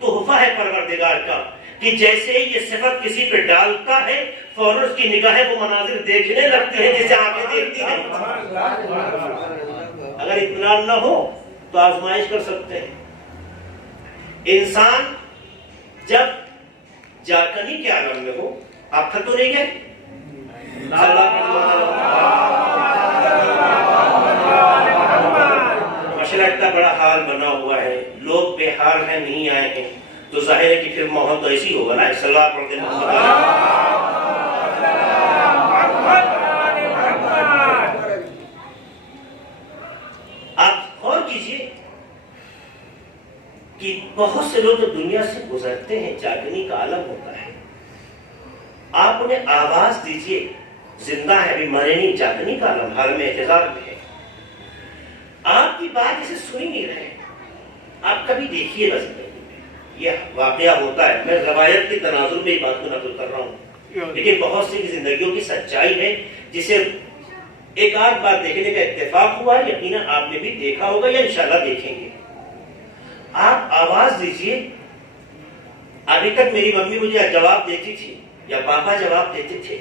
تحفہ ہے پروردگار کا کہ جیسے ہی یہ صفت کسی پہ ڈالتا ہے فوراً اس کی نگاہیں وہ مناظر دیکھنے لگتے ہیں جیسے آنکھیں دیکھتی ہیں۔ اگر اطمینان نہ ہو تو آزمائش کر سکتے ہیں۔ انسان جب جاکنی کے عالم میں ہو، آپ تھک تو نہیں گئے؟ ماشاءاللہ اتنا بڑا حال بنا ہوا ہے، لوگ بے حال ہیں، نہیں آئے ہیں، تو ظاہر ہے کہ پھر ماحول تو ایسی ہوگا نا۔ صلوات پڑھتے ہیں۔ آپ غور کیجئے کہ بہت سے لوگ جو دنیا سے گزرتے ہیں، جاگنی کا عالم ہوتا ہے، آپ انہیں آواز دیجئے، زندہ ہے، ابھی مرے نہیں، جاگنی کا عالم حال میں احتضار میں ہے، آپ کی بات اسے سن نہیں رہے۔ آپ کبھی دیکھیے گا زندگی میں یہ واقعہ ہوتا ہے، میں روایت کے تناظر میں یہ بات کو نقل کر رہا ہوں، لیکن بہت سی زندگیوں کی سچائی ہے جسے ایک آدھ بار دیکھنے کا اتفاق ہوا، یقیناً آپ نے بھی دیکھا ہوگا یا انشاءاللہ دیکھیں گے۔ آپ آواز دیجئے، ابھی تک میری ممی مجھے جواب دیتی تھی یا پاپا جواب دیتے تھے،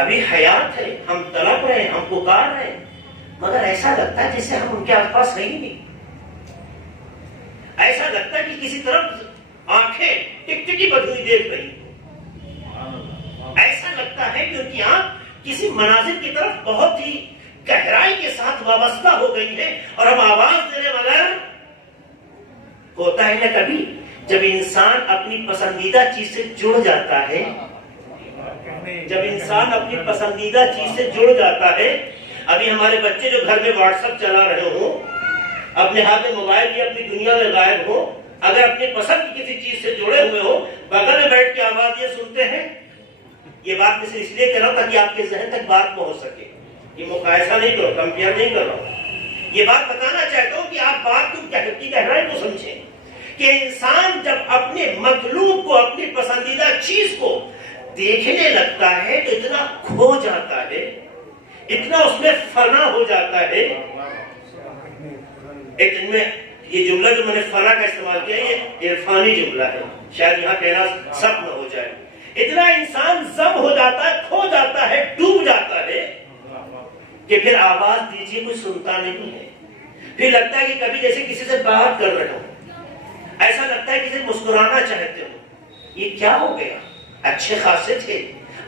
ابھی حیات ہے، ہم تڑپ رہے ہیں، ہم پکار رہے ہیں، مگر ایسا لگتا ہے جیسے ہم ان کے آس پاس نہیں بھی، ایسا لگتا ہے کہ کسی طرف آنکھیں ٹکٹکی بدھوئی دیکھ رہی، ایسا لگتا ہے کہ ان کی آنکھ کسی مناظر کی طرف بہت ہی گہرائی کے ساتھ وابستہ ہو گئی ہے، اور ہم آواز دینے والا ہوتا ہے نا کبھی جب انسان اپنی پسندیدہ چیز سے جڑ جاتا ہے، جب انسان اپنی پسندیدہ چیز سے جڑ جاتا ہے۔ ابھی ہمارے بچے جو گھر میں واٹس ایپ چلا رہے ہوں، اپنے ہاتھ میں موبائل یا اپنی دنیا میں غائب ہو، اگر اپنی پسند کی کسی چیز سے جڑے ہوئے ہو، بغل میں بیٹھ کے آواز یہ سنتے ہیں، یہ بات میں اس لیے کہہ رہا ہوں تاکہ آپ کے ذہن تک بات پہنچ سکے، یہ مقایسہ نہیں کرو، کمپیئر نہیں کر رہا ہوں، یہ بات بتانا چاہتا ہوں کہ آپ بات کی گہرائی کو سمجھیں کہ انسان جب اپنے مطلوب کو، اپنی پسندیدہ چیز کو دیکھنے لگتا ہے تو اتنا کھو جاتا ہے، اتنا اس میں فنا ہو جاتا ہے۔ ایک دن میں یہ جملہ جو میں نے فنا کا استعمال کیا یہ عرفانی جملہ ہے، شاید یہاں کہنا سب نہ ہو جائے، اتنا انسان ضم ہو جاتا ہے، کھو جاتا ہے، ڈوب جاتا ہے کہ پھر آواز دیجیے کوئی سنتا نہیں ہے، پھر لگتا ہے کہ کبھی جیسے کسی سے بات کر رہے ہو، ایسا لگتا ہے کسی سے مسکرانا چاہتے ہو، یہ کیا ہو گیا؟ اچھے خاصے تھے،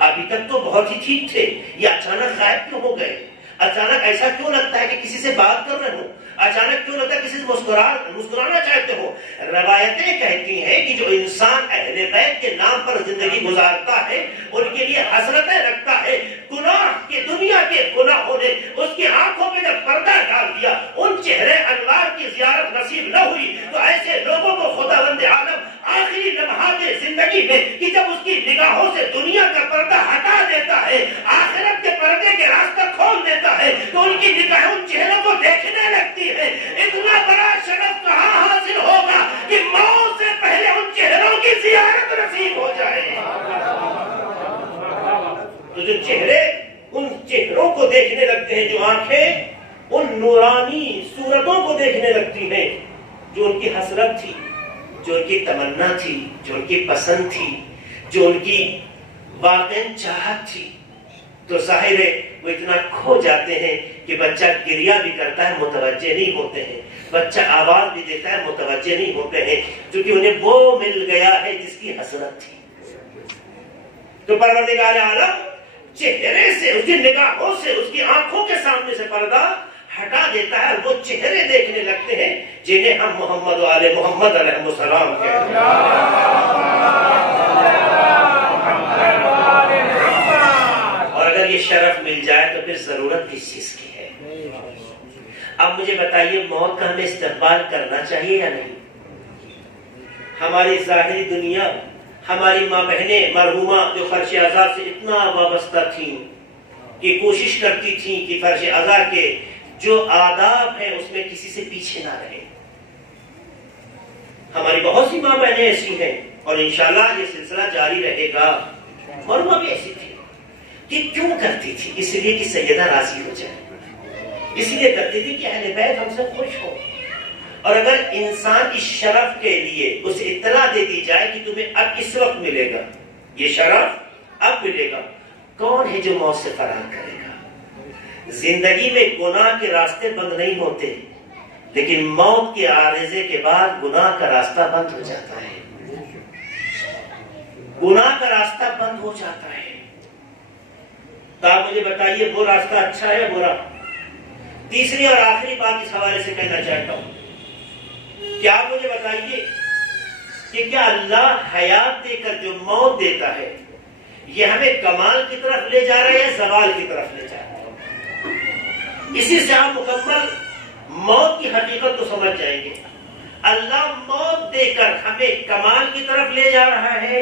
ابھی تک تو بہت ہی ٹھیک تھے، یہ اچانک غائب کیوں ہو گئے؟ اچانک ایسا کیوں لگتا ہے کہ کسی سے بات کر رہے ہو؟ اچانک کیوں لگتا ہے کسی سے مسکرانا چاہتے ہو؟ روایتیں کہتی ہیں کہ جو انسان اہل بیت کے نام پر زندگی گزارتا ہے ان کے لیے حسرتیں رکھتا ہے، گناہ کے دنیا کے گناہوں نے اس کی آنکھوں میں جب پردہ ڈال دیا، ان چہرے انوار کی زیارت نصیب نہ ہوئی، تو ایسے لوگوں کو خداوند عالم آخری لمحات زندگی میں کہ جب اس کی نگاہوں سے دنیا کا پردہ ہٹا دیتا ہے، آخرت کے پردے کے راستہ کھول دیتا ہے، تو ان کی نگاہیں ان چہروں کو دیکھنے لگتی ہے۔ اتنا بڑا شرف کہاں حاصل ہوگا کہ موت سے پہلے ان چہروں کی زیارت نصیب ہو جائے۔ تو جو چہرے ان چہروں کو دیکھنے لگتے ہیں، جو آنکھیں ان نورانی صورتوں کو دیکھنے لگتی ہیں جو ان کی حسرت تھی، جو ان کی تمنا تھی، جو ان کی پسند تھی، جو ان کی واقعی چاہت تھی، تو ظاہر ہے وہ اتنا کھو جاتے ہیں کہ بچہ گریا بھی کرتا ہے متوجہ نہیں ہوتے ہیں، بچہ آواز بھی دیتا ہے متوجہ نہیں ہوتے ہیں، کیونکہ انہیں وہ مل گیا ہے جس کی حسرت تھی۔ تو پروردگار عالم چہرے سے، اس کی نگاہوں سے، اس کی آنکھوں کے سامنے سے پردہ ہٹا دیتا ہے، اور وہ چہرے دیکھنے لگتے ہیں جنہیں ہم محمد و آل محمد علیہ السلام کہتے ہیں۔ اور اگر یہ شرف مل جائے تو پھر ضرورت کس چیز کی ہے؟ اب مجھے بتائیے، موت کا ہمیں استقبال کرنا چاہیے یا نہیں؟ ہماری ظاہری دنیا، ہماری ماں بہنیں مرحومہ جو فرش ازا سے اتنا وابستہ تھیں کہ کوشش کرتی تھیں کہ فرش ازا کے جو آداب ہیں اس میں کسی سے پیچھے نہ رہے۔ ہماری بہت سی ماں بہنیں ایسی ہیں، اور انشاءاللہ یہ سلسلہ جاری رہے گا۔ مرحومہ بھی ایسی تھی کہ کیوں کرتی تھی؟ اس لیے کہ سیدہ راضی ہو جائے، اس لیے کرتی تھی کہ اہل بیت ہم سے خوش ہو۔ اور اگر انسان اس شرف کے لیے اسے اطلاع دے دی جائے کہ تمہیں اب اس وقت ملے گا، یہ شرف اب ملے گا، کون ہے جو موت سے فرار کرے گا؟ زندگی میں گناہ کے راستے بند نہیں ہوتے، لیکن موت کے عارضے کے بعد گناہ کا راستہ بند ہو جاتا ہے، گناہ کا راستہ بند ہو جاتا ہے۔ تو آپ مجھے بتائیے وہ راستہ اچھا ہے یا برا؟ تیسری اور آخری بات اس حوالے سے کہنا چاہتا ہوں، کیا آپ مجھے بتائیے کہ کیا اللہ حیات دے کر جو موت دیتا ہے یہ ہمیں کمال کی طرف لے جا رہا ہے یا زوال کی طرف لے جا رہا ہے؟ اسی سے آپ مکمل موت کی حقیقت کو سمجھ جائیں گے۔ اللہ موت دے کر ہمیں کمال کی طرف لے جا رہا ہے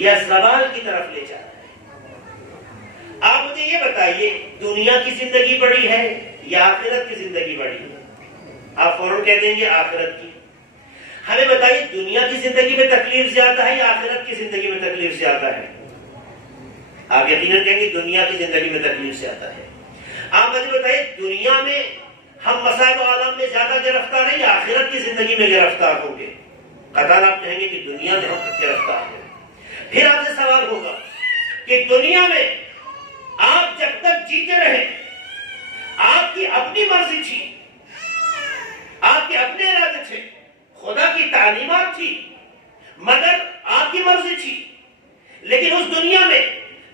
یا زوال کی طرف لے جا رہا ہے؟ آپ مجھے یہ بتائیے، دنیا کی زندگی بڑی ہے یا آخرت کی زندگی بڑی ہے؟ آپ فوراً کہہ دیں گے آخرت کی۔ ہمیں بتائیے، دنیا کی زندگی میں تکلیف زیادہ ہے یا آخرت کی زندگی میں تکلیف زیادہ ہے؟ آپ یقیناً کہیں گے دنیا کی زندگی میں تکلیف زیادہ ہے۔ آپ مجھے بتائیے، دنیا میں ہم مسائل و عالم میں زیادہ گرفتار ہیں یا آخرت کی زندگی میں گرفتار ہوں گے؟ قطعاً آپ کہیں گے کہ دنیا میں ہم گرفتار ہیں۔ پھر آپ سے سوال ہوگا کہ دنیا میں آپ جب تک جیتے رہے، آپ کی اپنی مرضی تھی، آپ کے اپنے ارادے تھے، خدا کی تعلیمات تھی، مگر آپ کی مرضی تھی، لیکن اس دنیا میں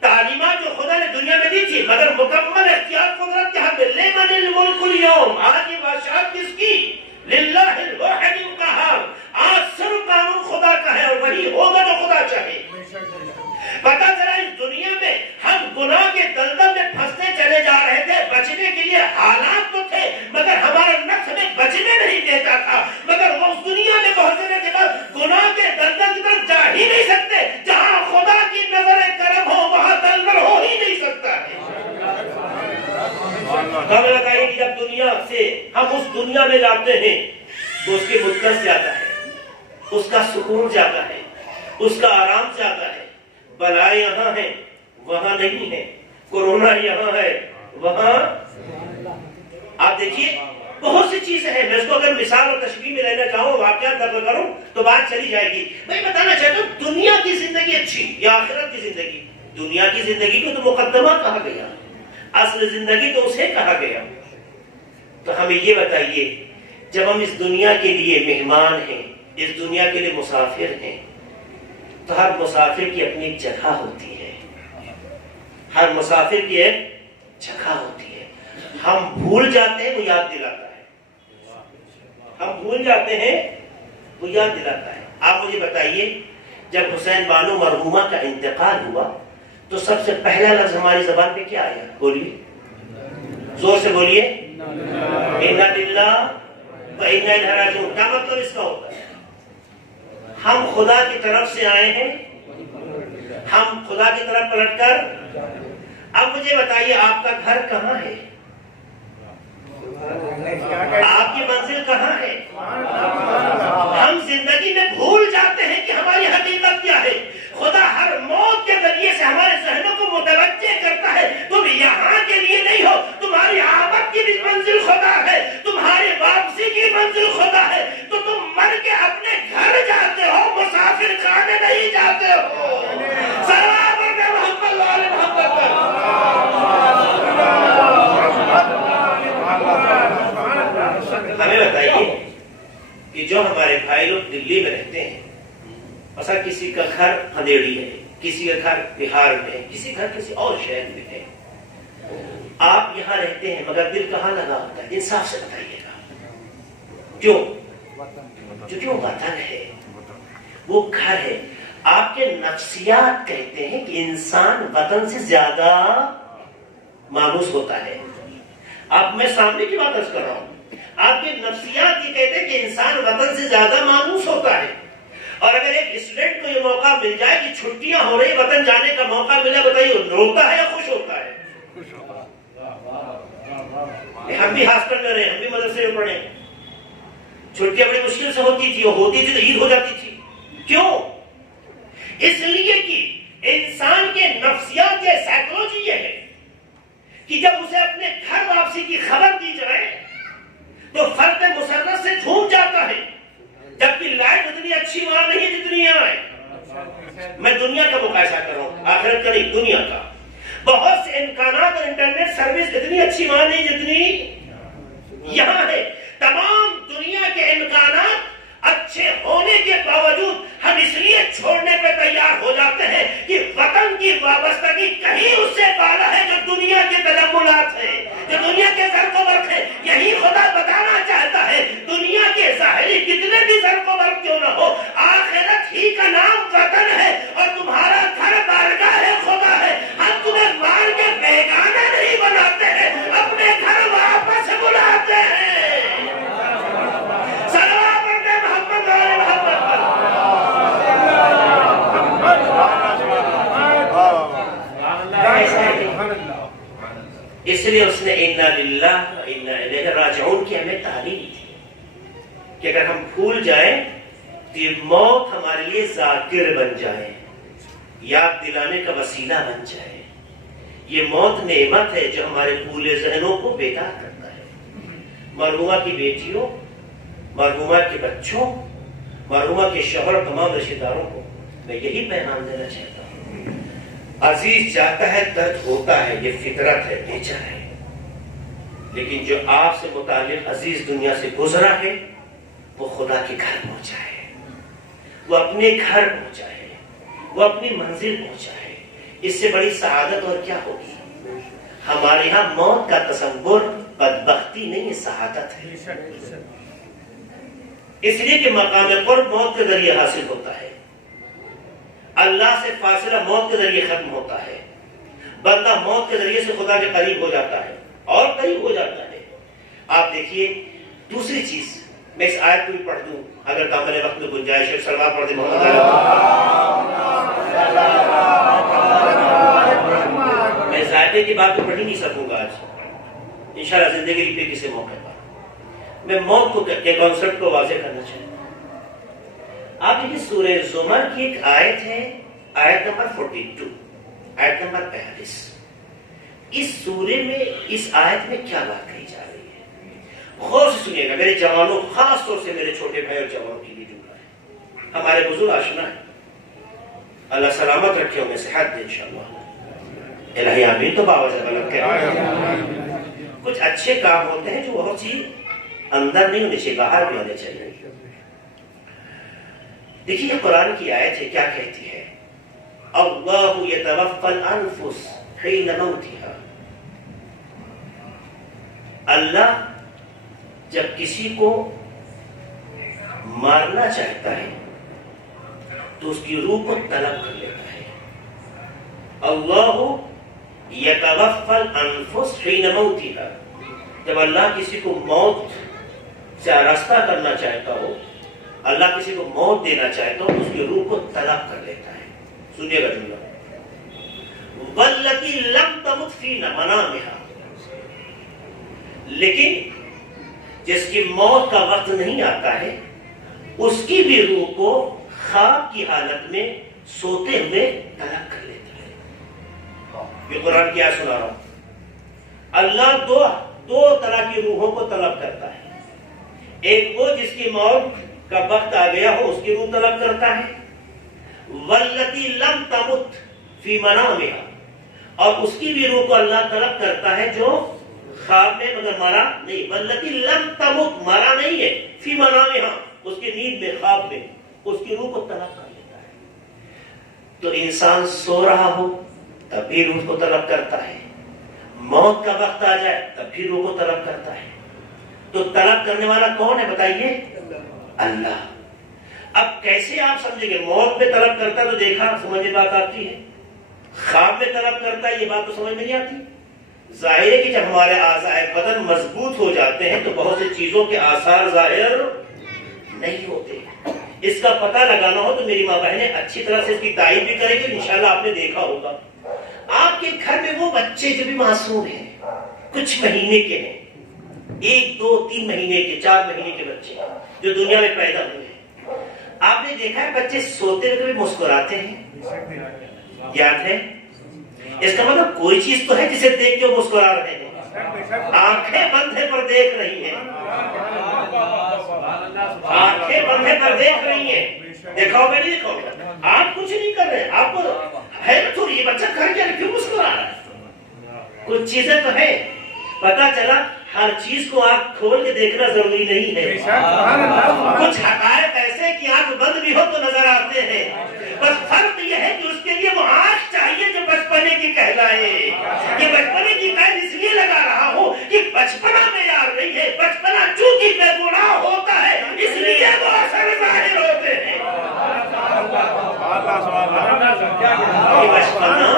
تعلیمات جو خدا نے دنیا میں دی تھی مگر مکمل اختیار قدرت کے ہاتھ میں۔ لمن الملک اليوم، آج یہ بادشاہت کس کی؟ للہ الواحد القہار، آج صرف قانون خدا کا ہے اور وہی ہوگا جو خدا چاہے۔ پتہ چلا اس دنیا میں ہم گناہ کے دلدل میں پھنستے چلے جا رہے تھے، بچنے کے لیے حالات تو تھے مگر ہمارا نفس ہمیں بچنے نہیں دیتا تھا، مگر وہ اس دنیا میں پہنچنے کے بعد گناہ کے دلدل کی طرف جا ہی نہیں سکتے۔ جہاں خدا کی نظر کرم ہو وہاں دلدل ہو ہی نہیں سکتا ہے۔ ہمیں بتائیے کہ جب دنیا سے ہم اس دنیا میں جاتے ہیں تو اس کی مدت زیادہ ہے، اس کا سکون زیادہ ہے، اس کا آرام زیادہ ہے۔ بلائیں یہاں ہیں وہاں نہیں ہے، کورونا یہاں ہے وہاں۔ آپ دیکھیے بہت سی چیزیں ہیں، میں اس کو اگر مثال اور تشبیہ میں لینا چاہوں، واقعات نقل کروں تو بات چلی جائے گی۔ میں بتانا چاہتا ہوں دنیا کی زندگی اچھی یا آخرت کی زندگی؟ دنیا کی زندگی کو تو مقدمہ کہا گیا، اصل زندگی تو اسے کہا گیا۔ تو ہمیں یہ بتائیے، جب ہم اس دنیا کے لیے مہمان ہیں، اس دنیا کے لیے مسافر ہیں، تو ہر مسافر کی اپنی ایک جگہ ہوتی ہے، ہر مسافر کی ایک جگہ ہوتی ہے۔ ہم بھول جاتے ہیں وہ یاد دلاتا ہے، ہم بھول جاتے ہیں وہ یاد دلاتا ہے۔ آپ مجھے بتائیے، جب حسین بانو مرحومہ کا انتقال ہوا تو سب سے پہلا لفظ ہماری زبان پہ کیا آیا؟ بولیے، زور سے بولیے، انا للہ و انا الیہ راجعون۔ کیا مطلب اس کا ہوتا ہے؟ ہم خدا کی طرف سے آئے ہیں، ہم خدا کی طرف پلٹ کر۔ اب مجھے بتائیے آپ کا گھر کہاں ہے؟ آپ کی منزل کہاں ہے؟ ہم زندگی میں بھول جاتے ہیں کہ ہماری حقیقت کیا ہے۔ خدا ہر موت کے ذریعے سے ہمارے ذہنوں کو متوجہ کرتا ہے، تم یہاں کے لیے نہیں ہو، تمہاری آمد کی بھی منزل خدا ہے، تمہاری واپسی کی منزل خدا ہے، تو تم مر کے اپنے گھر جا بھائی لوگ دلی میں رہتے ہیں، ایسا کسی کا گھر اندھیڑی ہے، کسی کا گھر بہار میں، کسی گھر کسی اور شہر میں ہے، آپ یہاں رہتے ہیں مگر دل کہاں لگا ہوتا ہے؟ انصاف سے بتائیے گا کیوں؟ کیونکہ وہ وطن ہے، وہ گھر ہے۔ آپ کے نفسیات کہتے ہیں کہ انسان وطن سے زیادہ مانوس ہوتا ہے۔ اب میں سامنے کی بات کر رہا ہوں، آپ کے نفسیات یہ کہتے ہیں کہ انسان وطن سے زیادہ مانوس ہوتا ہے۔ اور اگر ایک اسٹوڈنٹ کو یہ موقع مل جائے کہ چھٹیاں ہو رہی، وطن جانے کا موقع ملا، بتائیے روتا ہے یا خوش ہوتا ہے؟ ہم بھی ہاسٹل میں رہے، ہم بھی مدرسے میں پڑھے، چھٹیاں بڑی مشکل سے ہوتی تھی، اور ہوتی تھی تو عید ہو جاتی تھی۔ کیوں؟ اس لیے کہ انسان کے نفسیات یا سائیکولوجی یہ ہے کہ جب اسے اپنے گھر واپسی کی خبر دی جائے تو فرد مسرت سے جھوم جاتا ہے، جبکہ لائف اتنی اچھی وہاں نہیں جتنی یہاں ہے۔ میں دنیا کا مقایسہ کر رہا ہوں، آخرت کا نہیں، دنیا کا۔ بہت سے امکانات اور انٹرنیٹ سروس اتنی اچھی وہاں نہیں جتنی یہاں ہے۔ تمام دنیا کے امکانات اچھے ہونے کے باوجود ہم اس لیے چھوڑنے پہ تیار ہو جاتے ہیں کہ وطن کی وابستگی کہیں اس سے بالا ہے جو دنیا کے تجملات ہیں، جو دنیا کے ذرق و برق ہیں۔ یہی خدا بتانا چاہتا ہے، دنیا کے ظاہری کتنے بھی ذرق و برق کیوں نہ ہو، آخرت ہی کا نام وطن ہے، اور تمہارا گھر بارگاہ خدا ہے۔ ہم تمہیں مار کے بیگانہ نہیں بناتے ہیں، اپنے گھر واپس بلاتے ہیں۔ اس لیے اس نے اِنَّا لِلَّهِ وَإِنَّا إِلَيْهِ راجعون کی ہمیں تعلیم دی کہ اگر ہم بھول جائیں تو یہ موت ہمارے لیے ذاکر بن جائے، یاد دلانے کا وسیلہ بن جائے۔ یہ موت نعمت ہے جو ہمارے بھولے ذہنوں کو بیدار کرتا ہے۔ مرحومہ کی بیٹیوں، مرحومہ کے بچوں، مرحومہ کے شوہر، تمام رشتہ داروں کو میں یہی پیغام دینا چاہتا ہوں، عزیز جاتا ہے، درد ہوتا ہے، یہ فطرت ہے، نیچر ہے، لیکن جو آپ سے متعلق عزیز دنیا سے گزرا ہے وہ خدا کے گھر پہنچا ہے، وہ اپنے گھر پہنچا ہے، وہ اپنی منزل پہنچا ہے۔ اس سے بڑی سعادت اور کیا ہوگی؟ ہمارے ہاں موت کا تصور بدبختی نہیں، سعادت ہے، اس لیے کہ مقام قرب موت کے ذریعے حاصل ہوتا ہے، اللہ سے فاصلہ موت کے ذریعے ختم ہوتا ہے، بندہ موت کے ذریعے سے خدا کے قریب ہو جاتا ہے اور قریب ہو جاتا ہے۔ آپ دیکھیے دوسری چیز، میں اس آیت کو بھی پڑھ دوں اگر دامن وقت میں گنجائش ہے، سلوات پڑھ دیں محمد علیہ۔ میں ذائقے کی بات تو پڑھ ہی نہیں سکوں گا آج، انشاءاللہ زندگی پہ کسی موقع پر میں موت کو کے کانسیپٹ کو واضح کرنا چاہتا ہوں۔ آپ دیکھیں سورہ زمر کی ایک آیت ہے، آیت نمبر 42، آیت نمبر 42۔ اس سورے میں، اس آیت میں کیا بات کہی جا رہی ہے؟ غور سے سنیے گا میرے جوانوں، خاص طور سے میرے چھوٹے بھائی اور جوانوں کے لیے جملہ ہے، ہمارے بزرگ آشنا ہے، اللہ سلامت رکھے، ہمیں صحت دے انشاءاللہ، الہی آمین تو باوجہ غلط کہہ۔ کچھ اچھے کام ہوتے ہیں جو بہت چیز اندر نہیں ہونی چاہیے، باہر بھی ہونے چاہیے۔ دیکھیے قرآن کی آیت ہے، کیا کہتی ہے؟ اللہ یتوفی الانفس حین موتها، اللہ جب کسی کو مارنا چاہتا ہے تو اس کی روح کو طلب کر لیتا ہے۔ اللہ یتوفی الانفس حین موتها، جب اللہ کسی کو موت سے آراستہ کرنا چاہتا ہو، اللہ کسی کو موت دینا چاہتا ہو، اس کی روح کو طلب کر لیتا ہے۔ سنیے گا جملہ، والتی لم تمت فی منامہا، لیکن جس کی موت کا وقت نہیں آتا ہے اس کی بھی روح کو خواب کی حالت میں سوتے ہوئے طلب کر لیتا ہے۔ یہ قرآن کیا سنا رہا ہوں، اللہ دو طرح کی روحوں کو طلب کرتا ہے، ایک وہ جس کی موت کا وقت آ گیا ہو اس کی روح طلب کرتا ہے، والتی لم تمت فی منامہا، اور اس کی بھی روح کو اللہ طلب کرتا ہے جو خواب میں مگر مرا نہیں، والتی لم تمت، مرا نہیں ہے، فی منامہا، اس کی نیند میں، خواب میں اس کی روح کو طلب کر لیتا ہے۔ تو انسان سو رہا ہو تب بھی روح کو طلب کرتا ہے، موت کا وقت آ جائے تب بھی روح کو طلب کرتا ہے۔ تو طلب کرنے والا کون ہے بتائیے؟ اللہ۔ اب کیسے آپ سمجھیں گے؟ موت میں طلب کرتا تو دیکھا، سمجھ میں بات آتی ہے، خواب میں طلب کرتا ہے، یہ بات تو سمجھ میں نہیں آتی۔ ظاہر ہے کہ جب ہمارے اعضاء بدن مضبوط ہو جاتے ہیں تو بہت سی چیزوں کے آثار ظاہر نہیں ہوتے۔ اس کا پتہ لگانا ہو تو میری ماں بہنیں اچھی طرح سے اس کی تائید بھی کریں گے۔ انشاءاللہ آپ نے دیکھا ہوگا آپ کے گھر میں وہ بچے جو بھی معصوم ہیں، کچھ مہینے کے ہیں، 1 2 3 مہینے کے، 4 مہینے کے بچے جو دنیا میں پیدا ہوئے ہیں، آپ نے دیکھا ہے بچے سوتے ہوئے کبھی مسکراتے ہیں؟ یاد ہے؟ اس کا مطلب کوئی چیز تو ہے جسے دیکھ کے وہ مسکرا رہے ہیں، آنکھیں بند ہے پر دیکھ رہی ہیں، آنکھیں بند ہے پر دیکھ رہی ہیں۔ دیکھا ہوگا نہیں دیکھا ہوگا؟ آپ کچھ نہیں کر رہے، آپ کو حیرت ہو رہی ہے بچہ کر کیا کیوں مسکرا رہا ہے؟ کچھ چیزیں تو ہے، پتا چلا ہر چیز کو آنکھ کھول کے دیکھنا ضروری نہیں ہے۔ کچھ حقائق ایسے کہ آنکھ بند بھی ہو تو نظر آتے ہیں، بس فرق یہ ہے کہ اس کے لیے وہ آنکھ چاہیے جو بچپنے کی کہلائے۔ یہ بچپنے کی قید اس لیے لگا رہا ہوں کہ بچپنا معیار نہیں ہے، بچپنا چونکہ بے گناہ ہوتا ہے اس لیے وہ اثر ظاہر ہوتے ہیں۔ یہ بچپنا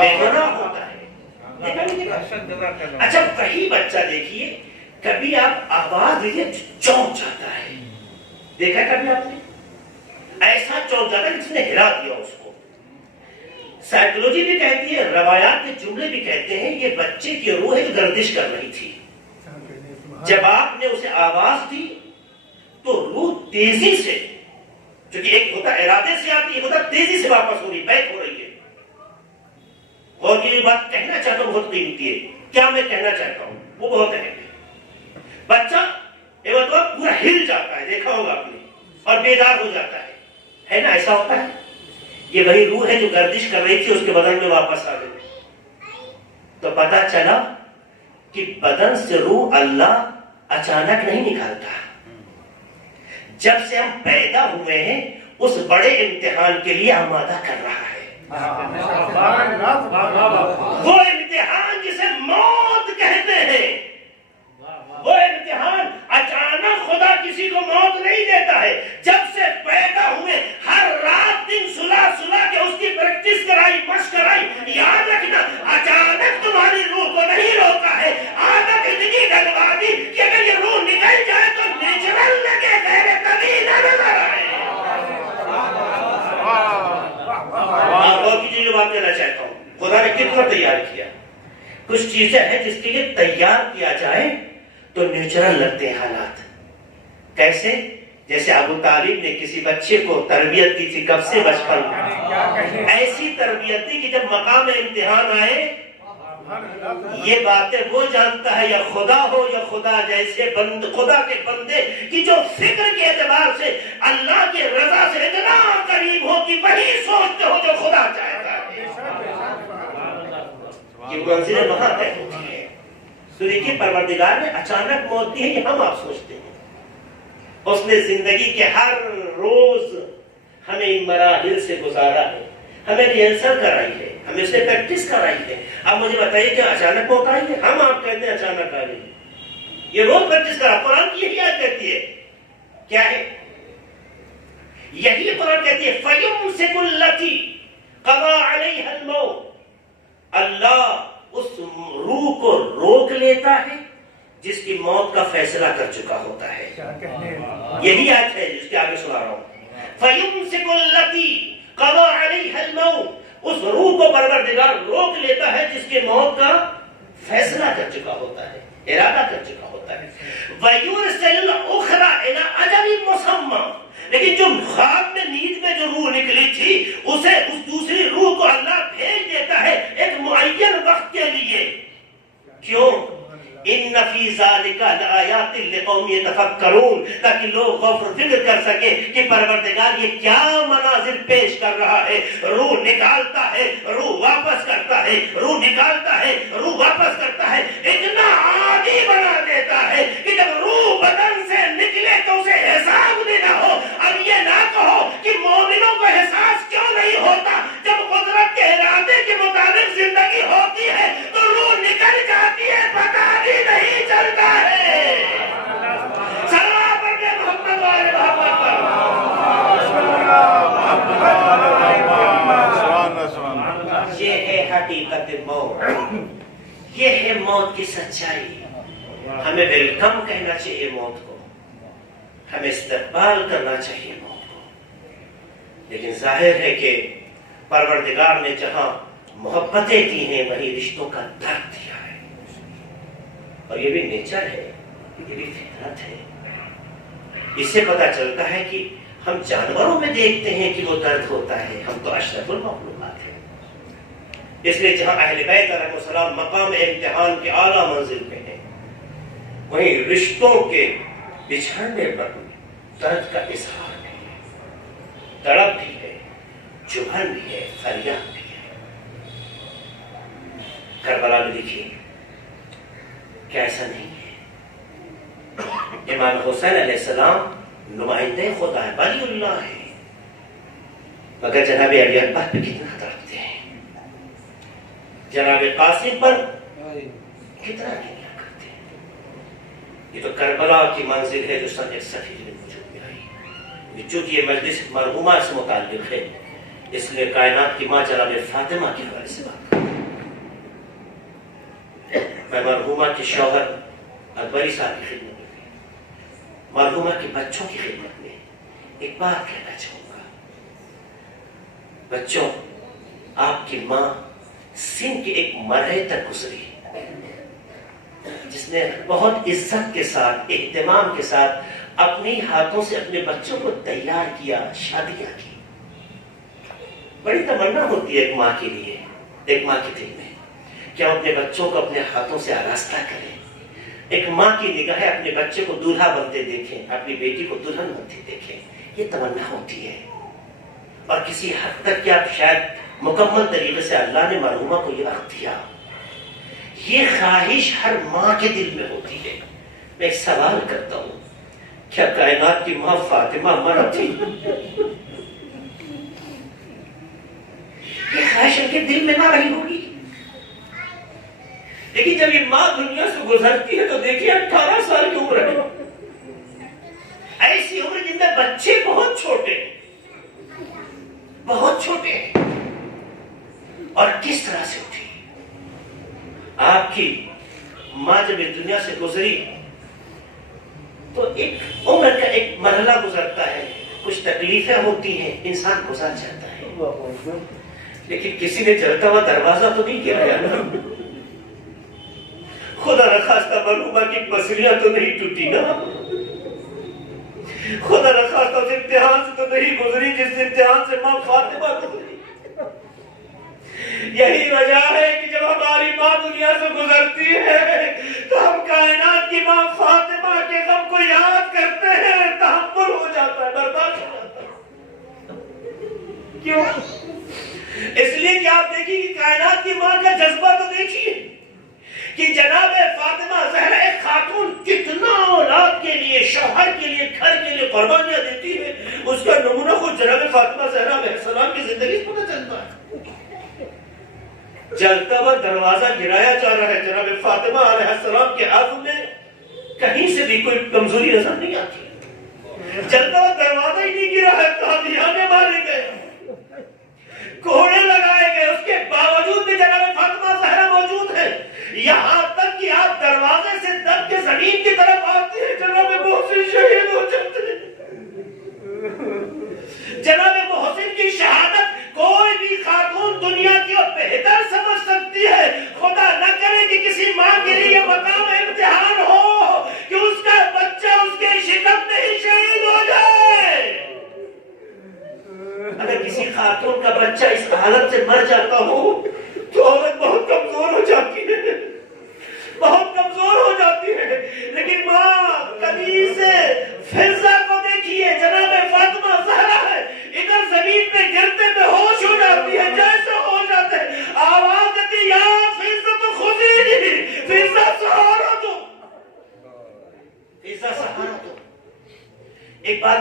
بے گناہ ہوتا ہے۔ اچھا وہی بچہ دیکھیے کبھی آپ آواز دیجیے چونک جاتا ہے، دیکھا کبھی آپ نے؟ ایسا چونک جاتا ہے جس نے ہلا دیا اس کو۔ سائیکولوجی بھی کہتی ہے، روایات کے جملے بھی کہتے ہیں یہ بچے کی روح ایک گردش کر رہی تھی، جب آپ نے اسے آواز دی تو روح تیزی سے، کیونکہ ایک ہوتا ارادے سے آتی، ایک ہوتا تیزی سے واپس ہو رہی، بیک ہو رہی ہے۔ اور یہ بات کہنا چاہتا ہوں بہت قیمتی ہے، کیا میں کہنا چاہتا ہوں وہ بہت اہم ہے۔ بچہ ایک وقت پورا ہل جاتا ہے، دیکھا ہوگا آپ نے، اور بیدار ہو جاتا ہے نا؟ ایسا ہوتا ہے۔ یہ وہی روح ہے جو گردش کر رہی تھی اس کے بدن میں واپس آ گئی۔ تو پتا چلا کہ بدن سے روح اللہ اچانک نہیں نکالتا، جب سے ہم پیدا ہوئے ہیں اس بڑے امتحان کے لیے آمادہ کر رہا ہے۔ وہ امتحان جسے موت کہتے ہیں، وہ امتحان اچانک خدا کسی کو موت نہیں دیتا ہے، جب سے پیدا ہوئے ہر رات دن سلا کے اس کی پریکٹس کرائی، مشق کرائی۔ یاد رکھنا اچانک تمہاری روح کو نہیں روکا ہے، عادت اتنی ڈلوا دی کہ اگر یہ روح نکل جائے تو نیچرل لگے، غیر طبیعی نہ نظر آئے۔ آپ اور کی جو بات کہنا چاہتا ہوں، خدا نے کتنا تیار کیا۔ کچھ چیزیں ہیں جس کے لیے تیار کیا جائے تو نیچرل لگتے ہیں حالات۔ کیسے؟ جیسے ابو طالب نے کسی بچے کو تربیت دی تھی، کب سے؟ بچپن میں۔ ایسی تربیت دی کہ جب مقام امتحان آئے یہ باتیں وہ جانتا ہے، یا خدا ہو یا خدا جیسے خدا کے بندے کی جو فکر کے اعتبار سے اللہ کی رضا سے اتنا قریب ہو کہ وہی سوچتے ہو جو خدا چاہتا ہے۔ یہ منزلیں وہاں طے ہوتی ہے۔ تو دیکھیے پروردگار نے اچانک موت دی ہے، یہ ہم آپ سوچتے ہیں۔ اس نے زندگی کے ہر روز ہمیں ان مراحل سے گزارا ہے، ہمیں ریہرسل کرائی ہے، ہمیں اس نے پریکٹس کرائی ہے۔ اب مجھے بتائیے کہ اچانک موت آئی ہے؟ ہم آپ کہتے ہیں اچانک آ گئی، یہ روز پریکٹس کرا۔ قرآن کی یہی آیت کہتی ہے، کیا ہے؟ یہی قرآن کہتی ہے فَيُمْسِكُ الَّتِي قَضَىٰ عَلَيْهَا الْمَوْتَ، اللہ اس روح کو روک لیتا ہے جس کی موت کا فیصلہ کر چکا ہوتا ہے۔ یہی آیت ہے جس کے آگے سنا رہا ہوں، فَيُمْسِكُ الَّتِي قَضَىٰ عَلَيْهَا الْمَوْتَ، اس روح کو پروردگار روک لیتا ہے جس کے موت کا فیصلہ کر چکا ہوتا ہے، ارادہ کر چکا ہوتا ہے۔ وَيُرْسِلُ الْأُخْرَىٰ إِلَىٰ أَجَلٍ مُّسَمًّى، لیکن جو خواب میں نیند میں جو روح نکلی تھی اسے اس دوسری روح کو اللہ بھیج دیتا ہے ایک معین وقت کے لیے۔ کیوں؟ ان ان فی ذالک لآیات لقوم یتفکرون، تاکہ لوگ غور و فکر کر سکے کہ پروردگار یہ کیا مناظر پیش کر رہا ہے. روح نکالتا ہے، روح واپس کرتا ہے، روح نکالتا ہے، روح واپس کرتا ہے. اتنا عادی بنا دیتا ہے کہ جب روح بدن سے نکلے تو اسے احساس بھی نہ ہو. اب یہ نہ کہو کہ مومنوں کو احساس کیوں نہیں ہوتا. جب قدرت کے ارادے کے مطابق زندگی ہوتی ہے تو روح نکل جاتی ہے، پتہ بھی نہیں چلتا ہے. صلوات پڑھیں محمد والے محمد پر. یہ ہے حقیقت موت، یہ ہے موت کی سچائی. ہمیں ویلکم کہنا چاہیے موت کو، ہمیں استقبال کرنا چاہیے موت کو. لیکن ظاہر ہے کہ پروردگار نے جہاں محبتیں دی ہیں وہی رشتوں کا درد دیا ہے. اور یہ بھی نیچر ہے، یہ بھی فطرت ہے. اس سے پتہ چلتا ہے کہ ہم جانوروں میں دیکھتے ہیں کہ وہ درد ہوتا ہے، ہم تو اشرف المخلوقات ہیں. اس لیے جہاں اہل بیت علیہ السلام مقام امتحان کے اعلیٰ منزل پہ ہیں، وہیں رشتوں کے بچھڑنے پر درد کا اظہار بھی ہے، تڑپ بھی ہے، چبھن بھی ہے، فریاد بھی ہے. کربلا میں دیکھیے کہ ایسا نہیں ہے. امام حسین علیہ السلام نمائندے خدا ہے، ولی اللہ ہے، مگر جناب علی اکبر پہ کتنا تڑپتے ہیں، جناب قاسم پر کتنا گریہ کرتے ہیں. یہ تو کربلا کی منزل ہے جو سن 61 میں وجود میں آئی. چونکہ یہ مجلس مرحومہ سے متعلق ہے اس لیے کائنات کی ماں جناب فاطمہ کے حوالے سے بات کروں. میں مرحومہ کے شوہر اکبری صاحب کی خدمت میں، مرحومہ کے بچوں کی خدمت میں ایک بات کہنا چاہوں گا. بچوں، آپ کی ماں سندھ کے ایک مرحلے تک گزری جس نے بہت عزت کے ساتھ، اہتمام کے ساتھ اپنی ہاتھوں سے اپنے بچوں کو تیار کیا، شادیاں کی. بڑی تمنا ہوتی ہے ایک ماں کے لیے، ایک ماں کے دل میں، کہ ہم اپنے بچوں کو اپنے ہاتھوں سے آراستہ کریں. ایک ماں کی نگاہیں اپنے بچے کو دولہا بنتے دیکھیں، اپنی بیٹی کو دلہن بنتے دیکھیں. یہ تمنا ہوتی ہے. اور کسی حد تک کہ آپ شاید مکمل طریقے سے اللہ نے مرحومہ کو یہ وقت دیا. یہ خواہش ہر ماں کے دل میں ہوتی ہے. میں ایک سوال کرتا ہوں، کیا کائنات کی ماں فاطمہ مرد تھی؟ یہ خواہش ان کے دل میں نہ رہی ہوگی. لیکن جب یہ ماں دنیا سے گزرتی ہے تو دیکھیے 18 سال کی عمر ہے، ایسی عمر جن میں بچے بہت چھوٹے ہیں، بہت چھوٹے ہیں. اور کس طرح سے اٹھی آپ کی ماں. جب اس دنیا سے گزری تو ایک عمر کا ایک مرحلہ گزرتا ہے، کچھ تکلیفیں ہوتی ہیں، انسان گزر جاتا ہے. لیکن کسی نے جلتا ہوا دروازہ تو نہیں گرایا نا. خدا نخواستہ مرحومہ کی پسلیاں تو نہیں ٹوٹی نا. خدا نخواستہ اس امتحان سے تو نہیں گزری جس امتحان سے ماں فاطمہ گزری. یہی وجہ ہے کہ جب ہماری ماں دنیا سے گزرتی ہے تو ہم کائنات کی ماں فاطمہ کے غم کو یاد کرتے ہیں. تحمل ہو جاتا ہے، برداشت ہو جاتا ہے. کیوں؟ اس لیے کہ آپ دیکھیے کہ کائنات کی ماں کا جذبہ تو دیکھیے کہ جناب فاطمہ زہرا ایک خاتون کتنا اولاد کے لیے، شوہر کے لیے، گھر کے لیے قربانیاں دیتی ہے. اس کا نمونہ خود جناب فاطمہ زہرا علیہ السلام کی زندگی سے پتہ چلتا ہے. جلتا ہوا دروازہ گرایا جا رہا ہے، جناب فاطمہ علیہ السلام کے عزم میں کہیں سے بھی کوئی کمزوری نظر نہیں آتی. جلتا ہوا دروازہ ہی نہیں گرا ہے، قادیانے مارے گئے، کوڑے لگائے گئے، اس کے باوجود بھی جناب فاطمہ زہرا موجود ہے. یہاں تک کہ آپ دروازے سے دب کے زمین کی طرف آتے ہیں، جناب محسن شہید ہو جاتے ہیں. جناب محسن کی شہادت کوئی بھی خاتون دنیا کی اور بہتر سمجھ سکتی ہے. خدا نہ کرے کہ کسی ماں کے لیے مقام امتحان ہو کہ اس کا بچہ اس کے شکم میں ہی شہید ہو جائے. اگر کسی خاتون کا بچہ اس حالت سے مر جاتا ہو تو عورت بہت کمزور ہو جاتی ہے، بہت کمزور ہو جاتی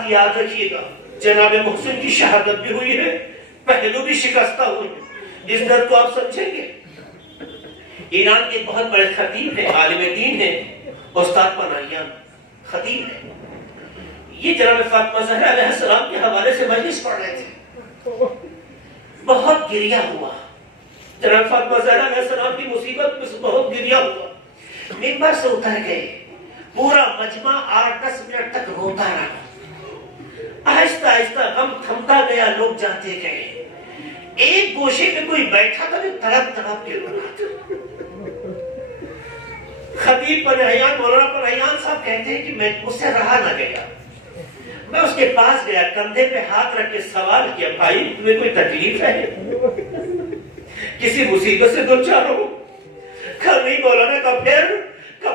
بات یاد رکھیے گا، جناب محسن کی شہادت بھی ہوئی ہے، پہلو بھی شکستہ ہوئی ہے، اس درد کو آپ سمجھیں گے۔ ایران کے بہت بڑے خطیب ہیں، عالم دین ہیں، استاد پناہیان خطیب ہیں، یہ جناب فاطمہ زہرا علیہ السلام کے حوالے سے مجلس پڑھ رہے تھے، بہت گریہ ہوا، جناب فاطمہ زہرا علیہ السلام کی مصیبت میں بہت گریہ ہوا، منبر سے اتر گئے، پورا مجمع 8-10 منٹ تک روتا رہا، آہستہ آہستہ غم تھمتا گیا، لوگ جاتے گئے، ایک گوشے پہ کوئی بیٹھا تھا، تڑپ تڑپ کے رو رہا تھا۔ خطیب پناہیان مولانا پناہیان صاحب کہتے ہیں کہ مجھ سے رہا نہ گیا، میں اس کے پاس گیا، کندھے پہ ہاتھ رکھ کے سوال کیا، بھائی تمہیں کوئی تکلیف ہے، کسی مصیبت سے دو چار ہو؟ نہیں مولانا کا پھر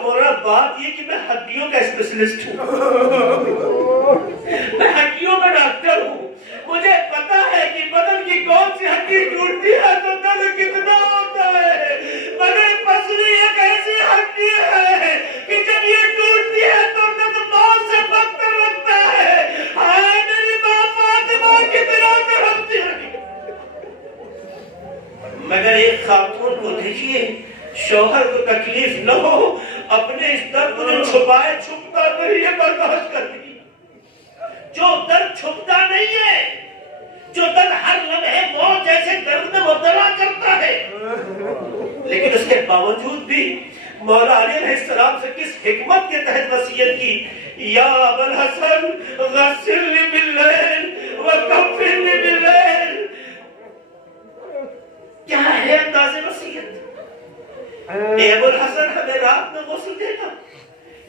مولانا بات یہ کہ میں ہڈیوں کا اسپیشلسٹ ہوں، میں ہڈیوں کا ڈاکٹر ہوں، مجھے پتا ہے کہ بدن کی کون سی ہڈی ٹوٹتی ہے تو درد کتنا ہوتا ہے، مگر پسلی ایک ایسی ہڈی ہے کہ جب یہ ٹوٹتی ہے تو درد موت سے بدتر لگتا ہے۔ ہائے میری ماں فاطمہ کتنا تڑپتی رہی، مگر ایک خاتون کو دیکھیے، شوہر کو تکلیف نہ ہو، اپنے اس درد کو جو چھپائے چھپتا نہیں ہے، برداشت کر دی، جو درد چھپتا نہیں ہے، جو درد ہر لمحے موت جیسے درد میں مبتلا کرتا ہے، لیکن اس کے باوجود بھی مولا علی علیہ السلام سے کس حکمت کے تحت وصیت کی، یا ابا الحسن غسلنی باللیل وکفنی باللیل، کیا ہے انداز وصیت؟ اے ابو الحسن ہمیں رات میں غسل دینا،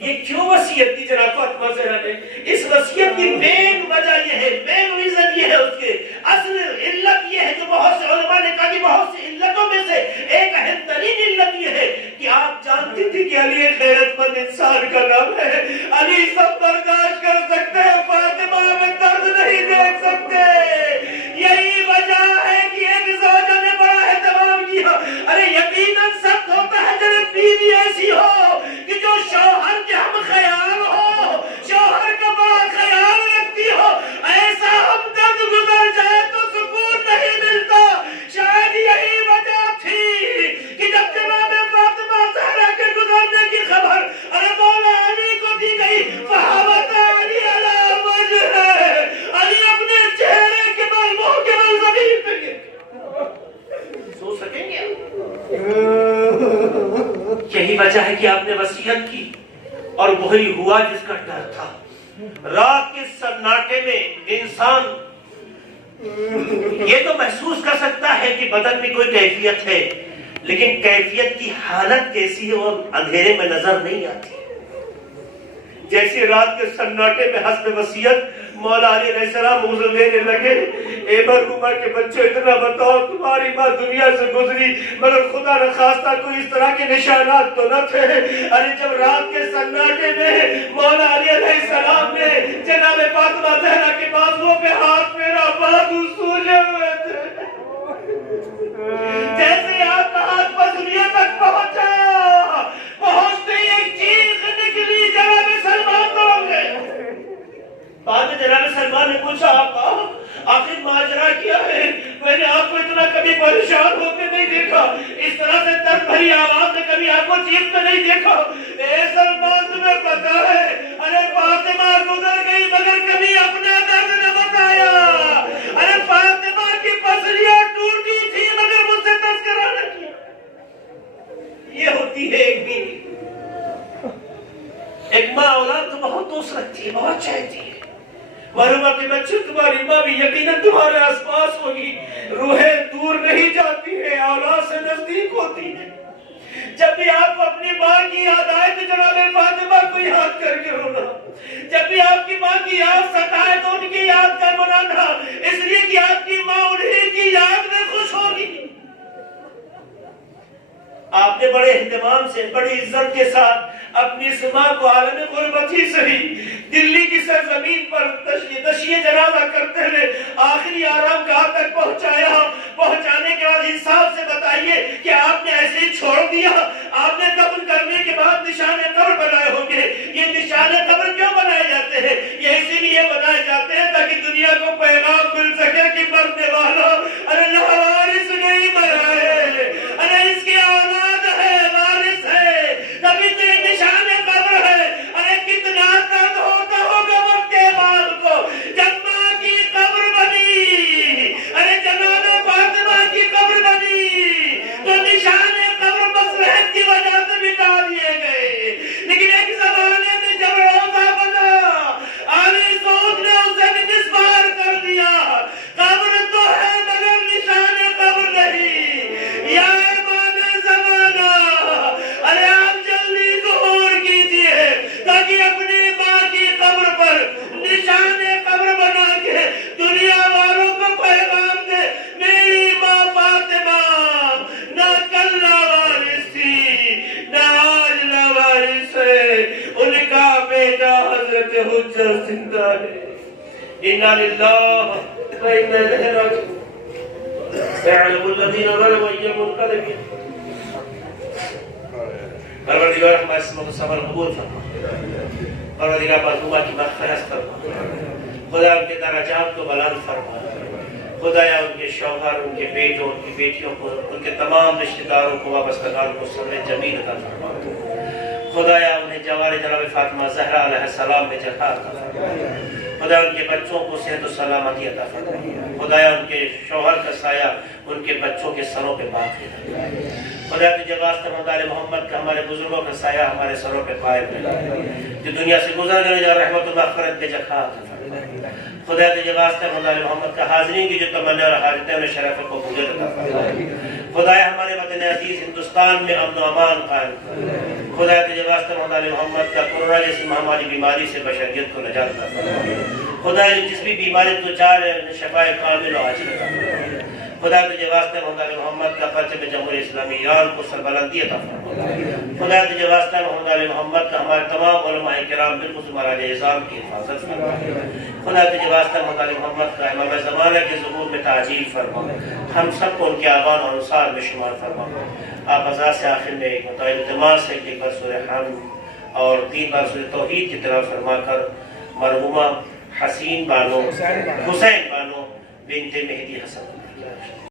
یہ کیوں وصیت کی جناب فاطمہ زہرا نے؟ اس وصیت کی مین وجہ یہ ہے، مین ریزن یہ ہے، اس کے اصل علت یہ ہے جو بہت سے علماء نے کہا کہ بہت سی علتوں میں سے ایک اہم ترین علت یہ ہے کہ آپ جانتی تھی کہ علی ایک غیرت مند انسان کا نام ہے، علی سب برداشت کر سکتے ہیں، فاطمہ میں درد نہیں دیکھ سکتے، یہی وجہ ہے کہ ایک زوجہ نے بڑا اہتمام کیا۔ ارے یقیناً سخت ہوتا ہے جب بیوی ایسی ہو کہ جو شوہر کے ہم خیال ہو، شوہر کا بڑا خیال رکھتی ہو، ایسا ہم درد گزر جائے تو سکون نہیں ملتا۔ شاید یہی وجہ تھی کہ جب جناب فاطمہ زہرا کے گزرنے کی خبر ارے مولا علی کو دی گئی، فہوت علی علی وجہ، علی اپنے چہرے کے بل منہ کے بل زمین پہ گر گئے۔ سو سکیں گے یہی وجہ ہے کہ آپ نے وصیت کی، اور وہی ہوا جس کا ڈر تھا۔ رات کے سناٹے میں انسان یہ تو محسوس کر سکتا ہے کہ بدن میں کوئی کیفیت ہے، لیکن کیفیت کی حالت کیسی ہے وہ اندھیرے میں نظر نہیں آتی۔ جیسے رات کے سناٹے میں حسب وصیت مولا علی علیہ السلام غسل دینے لگے، اے مرحومہ کے بچوں اتنا بتاؤ، تمہاری ماں دنیا سے گزری مگر خدا نخواستہ کوئی اس طرح کے نشانات تو نہ تھے؟ ارے جب رات کے سناٹے میں مولا علی علیہ السلام نے جناب فاطمہ زہرا کے بازوؤں پہ ہاتھ پھیرا، بازو سوجے ہوئے تھے، جیسے آپ کا ہاتھ پسلیوں تک پہنچا، پہنچتے ہی ایک چیخ نکلی، جناب سلمان دوڑ گئے۔ بعد میں جناب سلمان نے پوچھا، آقا آخر ماجرا کیا ہے؟ میں نے آپ کو اتنا کبھی پریشان ہوتے نہیں دیکھا، اس طرح سے درد بھری آواز میں کبھی آپ کو چیختے نہیں دیکھا۔ اے سلمان تمہیں پتا ہے ارے فاطمہ گزر گئی مگر کبھی اپنا درد نہ بتایا، ارے فاطمہ کی پسلیاں ٹوٹی تھی مگر مجھ سے تذکرہ نہ کیا۔ یہ ہوتی ہے ایک بیوی، ایک ماں اولاد تو بہت دوست رکھتی ہے، بہت چاہتی ہے، مرحومہ کے بچے تمہاری ماں بھی یقیناً تمہارے آس پاس ہوگی، روحیں دور نہیں جاتی ہیں، اولاد سے نزدیک ہوتی ہیں۔ جب بھی آپ کو اپنی ماں کی یاد آئے تو جناب فاطمہ کو یاد کر کے رونا، جب بھی آپ کی ماں کی یاد ستائے تو ان کی یاد کا منانا، اس لیے کہ آپ کی ماں انہی کی یاد میں خوش ہوگی۔ آپ نے بڑے اہتمام سے، بڑی عزت کے ساتھ اپنی اس ماں کو عالم غربت ہی صحیح دلی کی سرزمین پر تشییع جنازہ کرتے ہوئے آخری آرام گاہ تک پہنچایا۔ پہنچانے کے بعد انصاف سے بتائیے کہ آپ نے ایسے ہی چھوڑ دیا؟ آپ نے دفن کرنے کے بعد نشان قبر بنائے ہوں گے، یہ نشان قبر کیوں بنائے جاتے ہیں؟ یہ اسی لیے بنائے جاتے کے حجر زندہ ہے انا للہ و انا الیہ راجعون سيعلم الذين ظلموا أي منقلب پروردگار ہمارے اسموں کو صبر قبول فرما پروردگار مظلومہ کی مغفرت فرما خدا ان کے درجات کو بلند فرما خدایا ان کے شوہر ان کے بیٹوں ان کی بیٹیوں کو ان کے تمام رشتہ داروں کو وابستگان کو صبر جمیل عطا فرما خدایا انہیں جوار جناب فاطمہ زہرا علیہ السلام میں جگہ عطا فرما خدا ان کے بچوں کو صحت و سلامتی عطا فرما خدایا ان کے شوہر کا سایہ ان کے بچوں کے سروں پہ باقی رہے خدا تجھے واسطہ مدار محمد کا ہمارے بزرگوں کا سایہ ہمارے سروں پہ قائم رہے جو دنیا سے گزر گئے جا رحمت و مغفرت بے جگہ عطا فرما خدا تجھے واسطہ مدار محمد کا حاضرین کی جو تمنا اور حاجتیں انہیں شرف کو بوجھت عطا فرما خدایا ہمارے وطن عزیز ہندوستان میں امن و امان قائم خدا تجھے واسطہ مدار محمد کا کورونا جیسی مہاماری بیماری سے بشریت کو نجات عطا فرما خدا جس بھی بیماری تو چاہ رہے ہیں شفائے کامل و عاجل عطا فرما خدا تجھے واسطہ محمد محمد کا پرچم جمہوریہ اسلامی ایران کو سربلندی عطا فرما خدا تجھے واسطہ محمد محمد کا ہمارے تمام علماء کرام بالخصوص مراجع اعظام کی حفاظت فرما خدا تجھے واسطہ محمد محمد کا امام زمانہ کے ظہور میں تعجیل فرما ہم سب کو ان کے آبان اور انصار میں شمار فرما آپ ازاں سے آخر میں ایک متعلق دماغ سے ایک بار سورہ حمد اور 3 بار سورہ توحید کی تلاوت فرما کر مرحومہ حسین بانو حسین بانو بنت مہدی حسن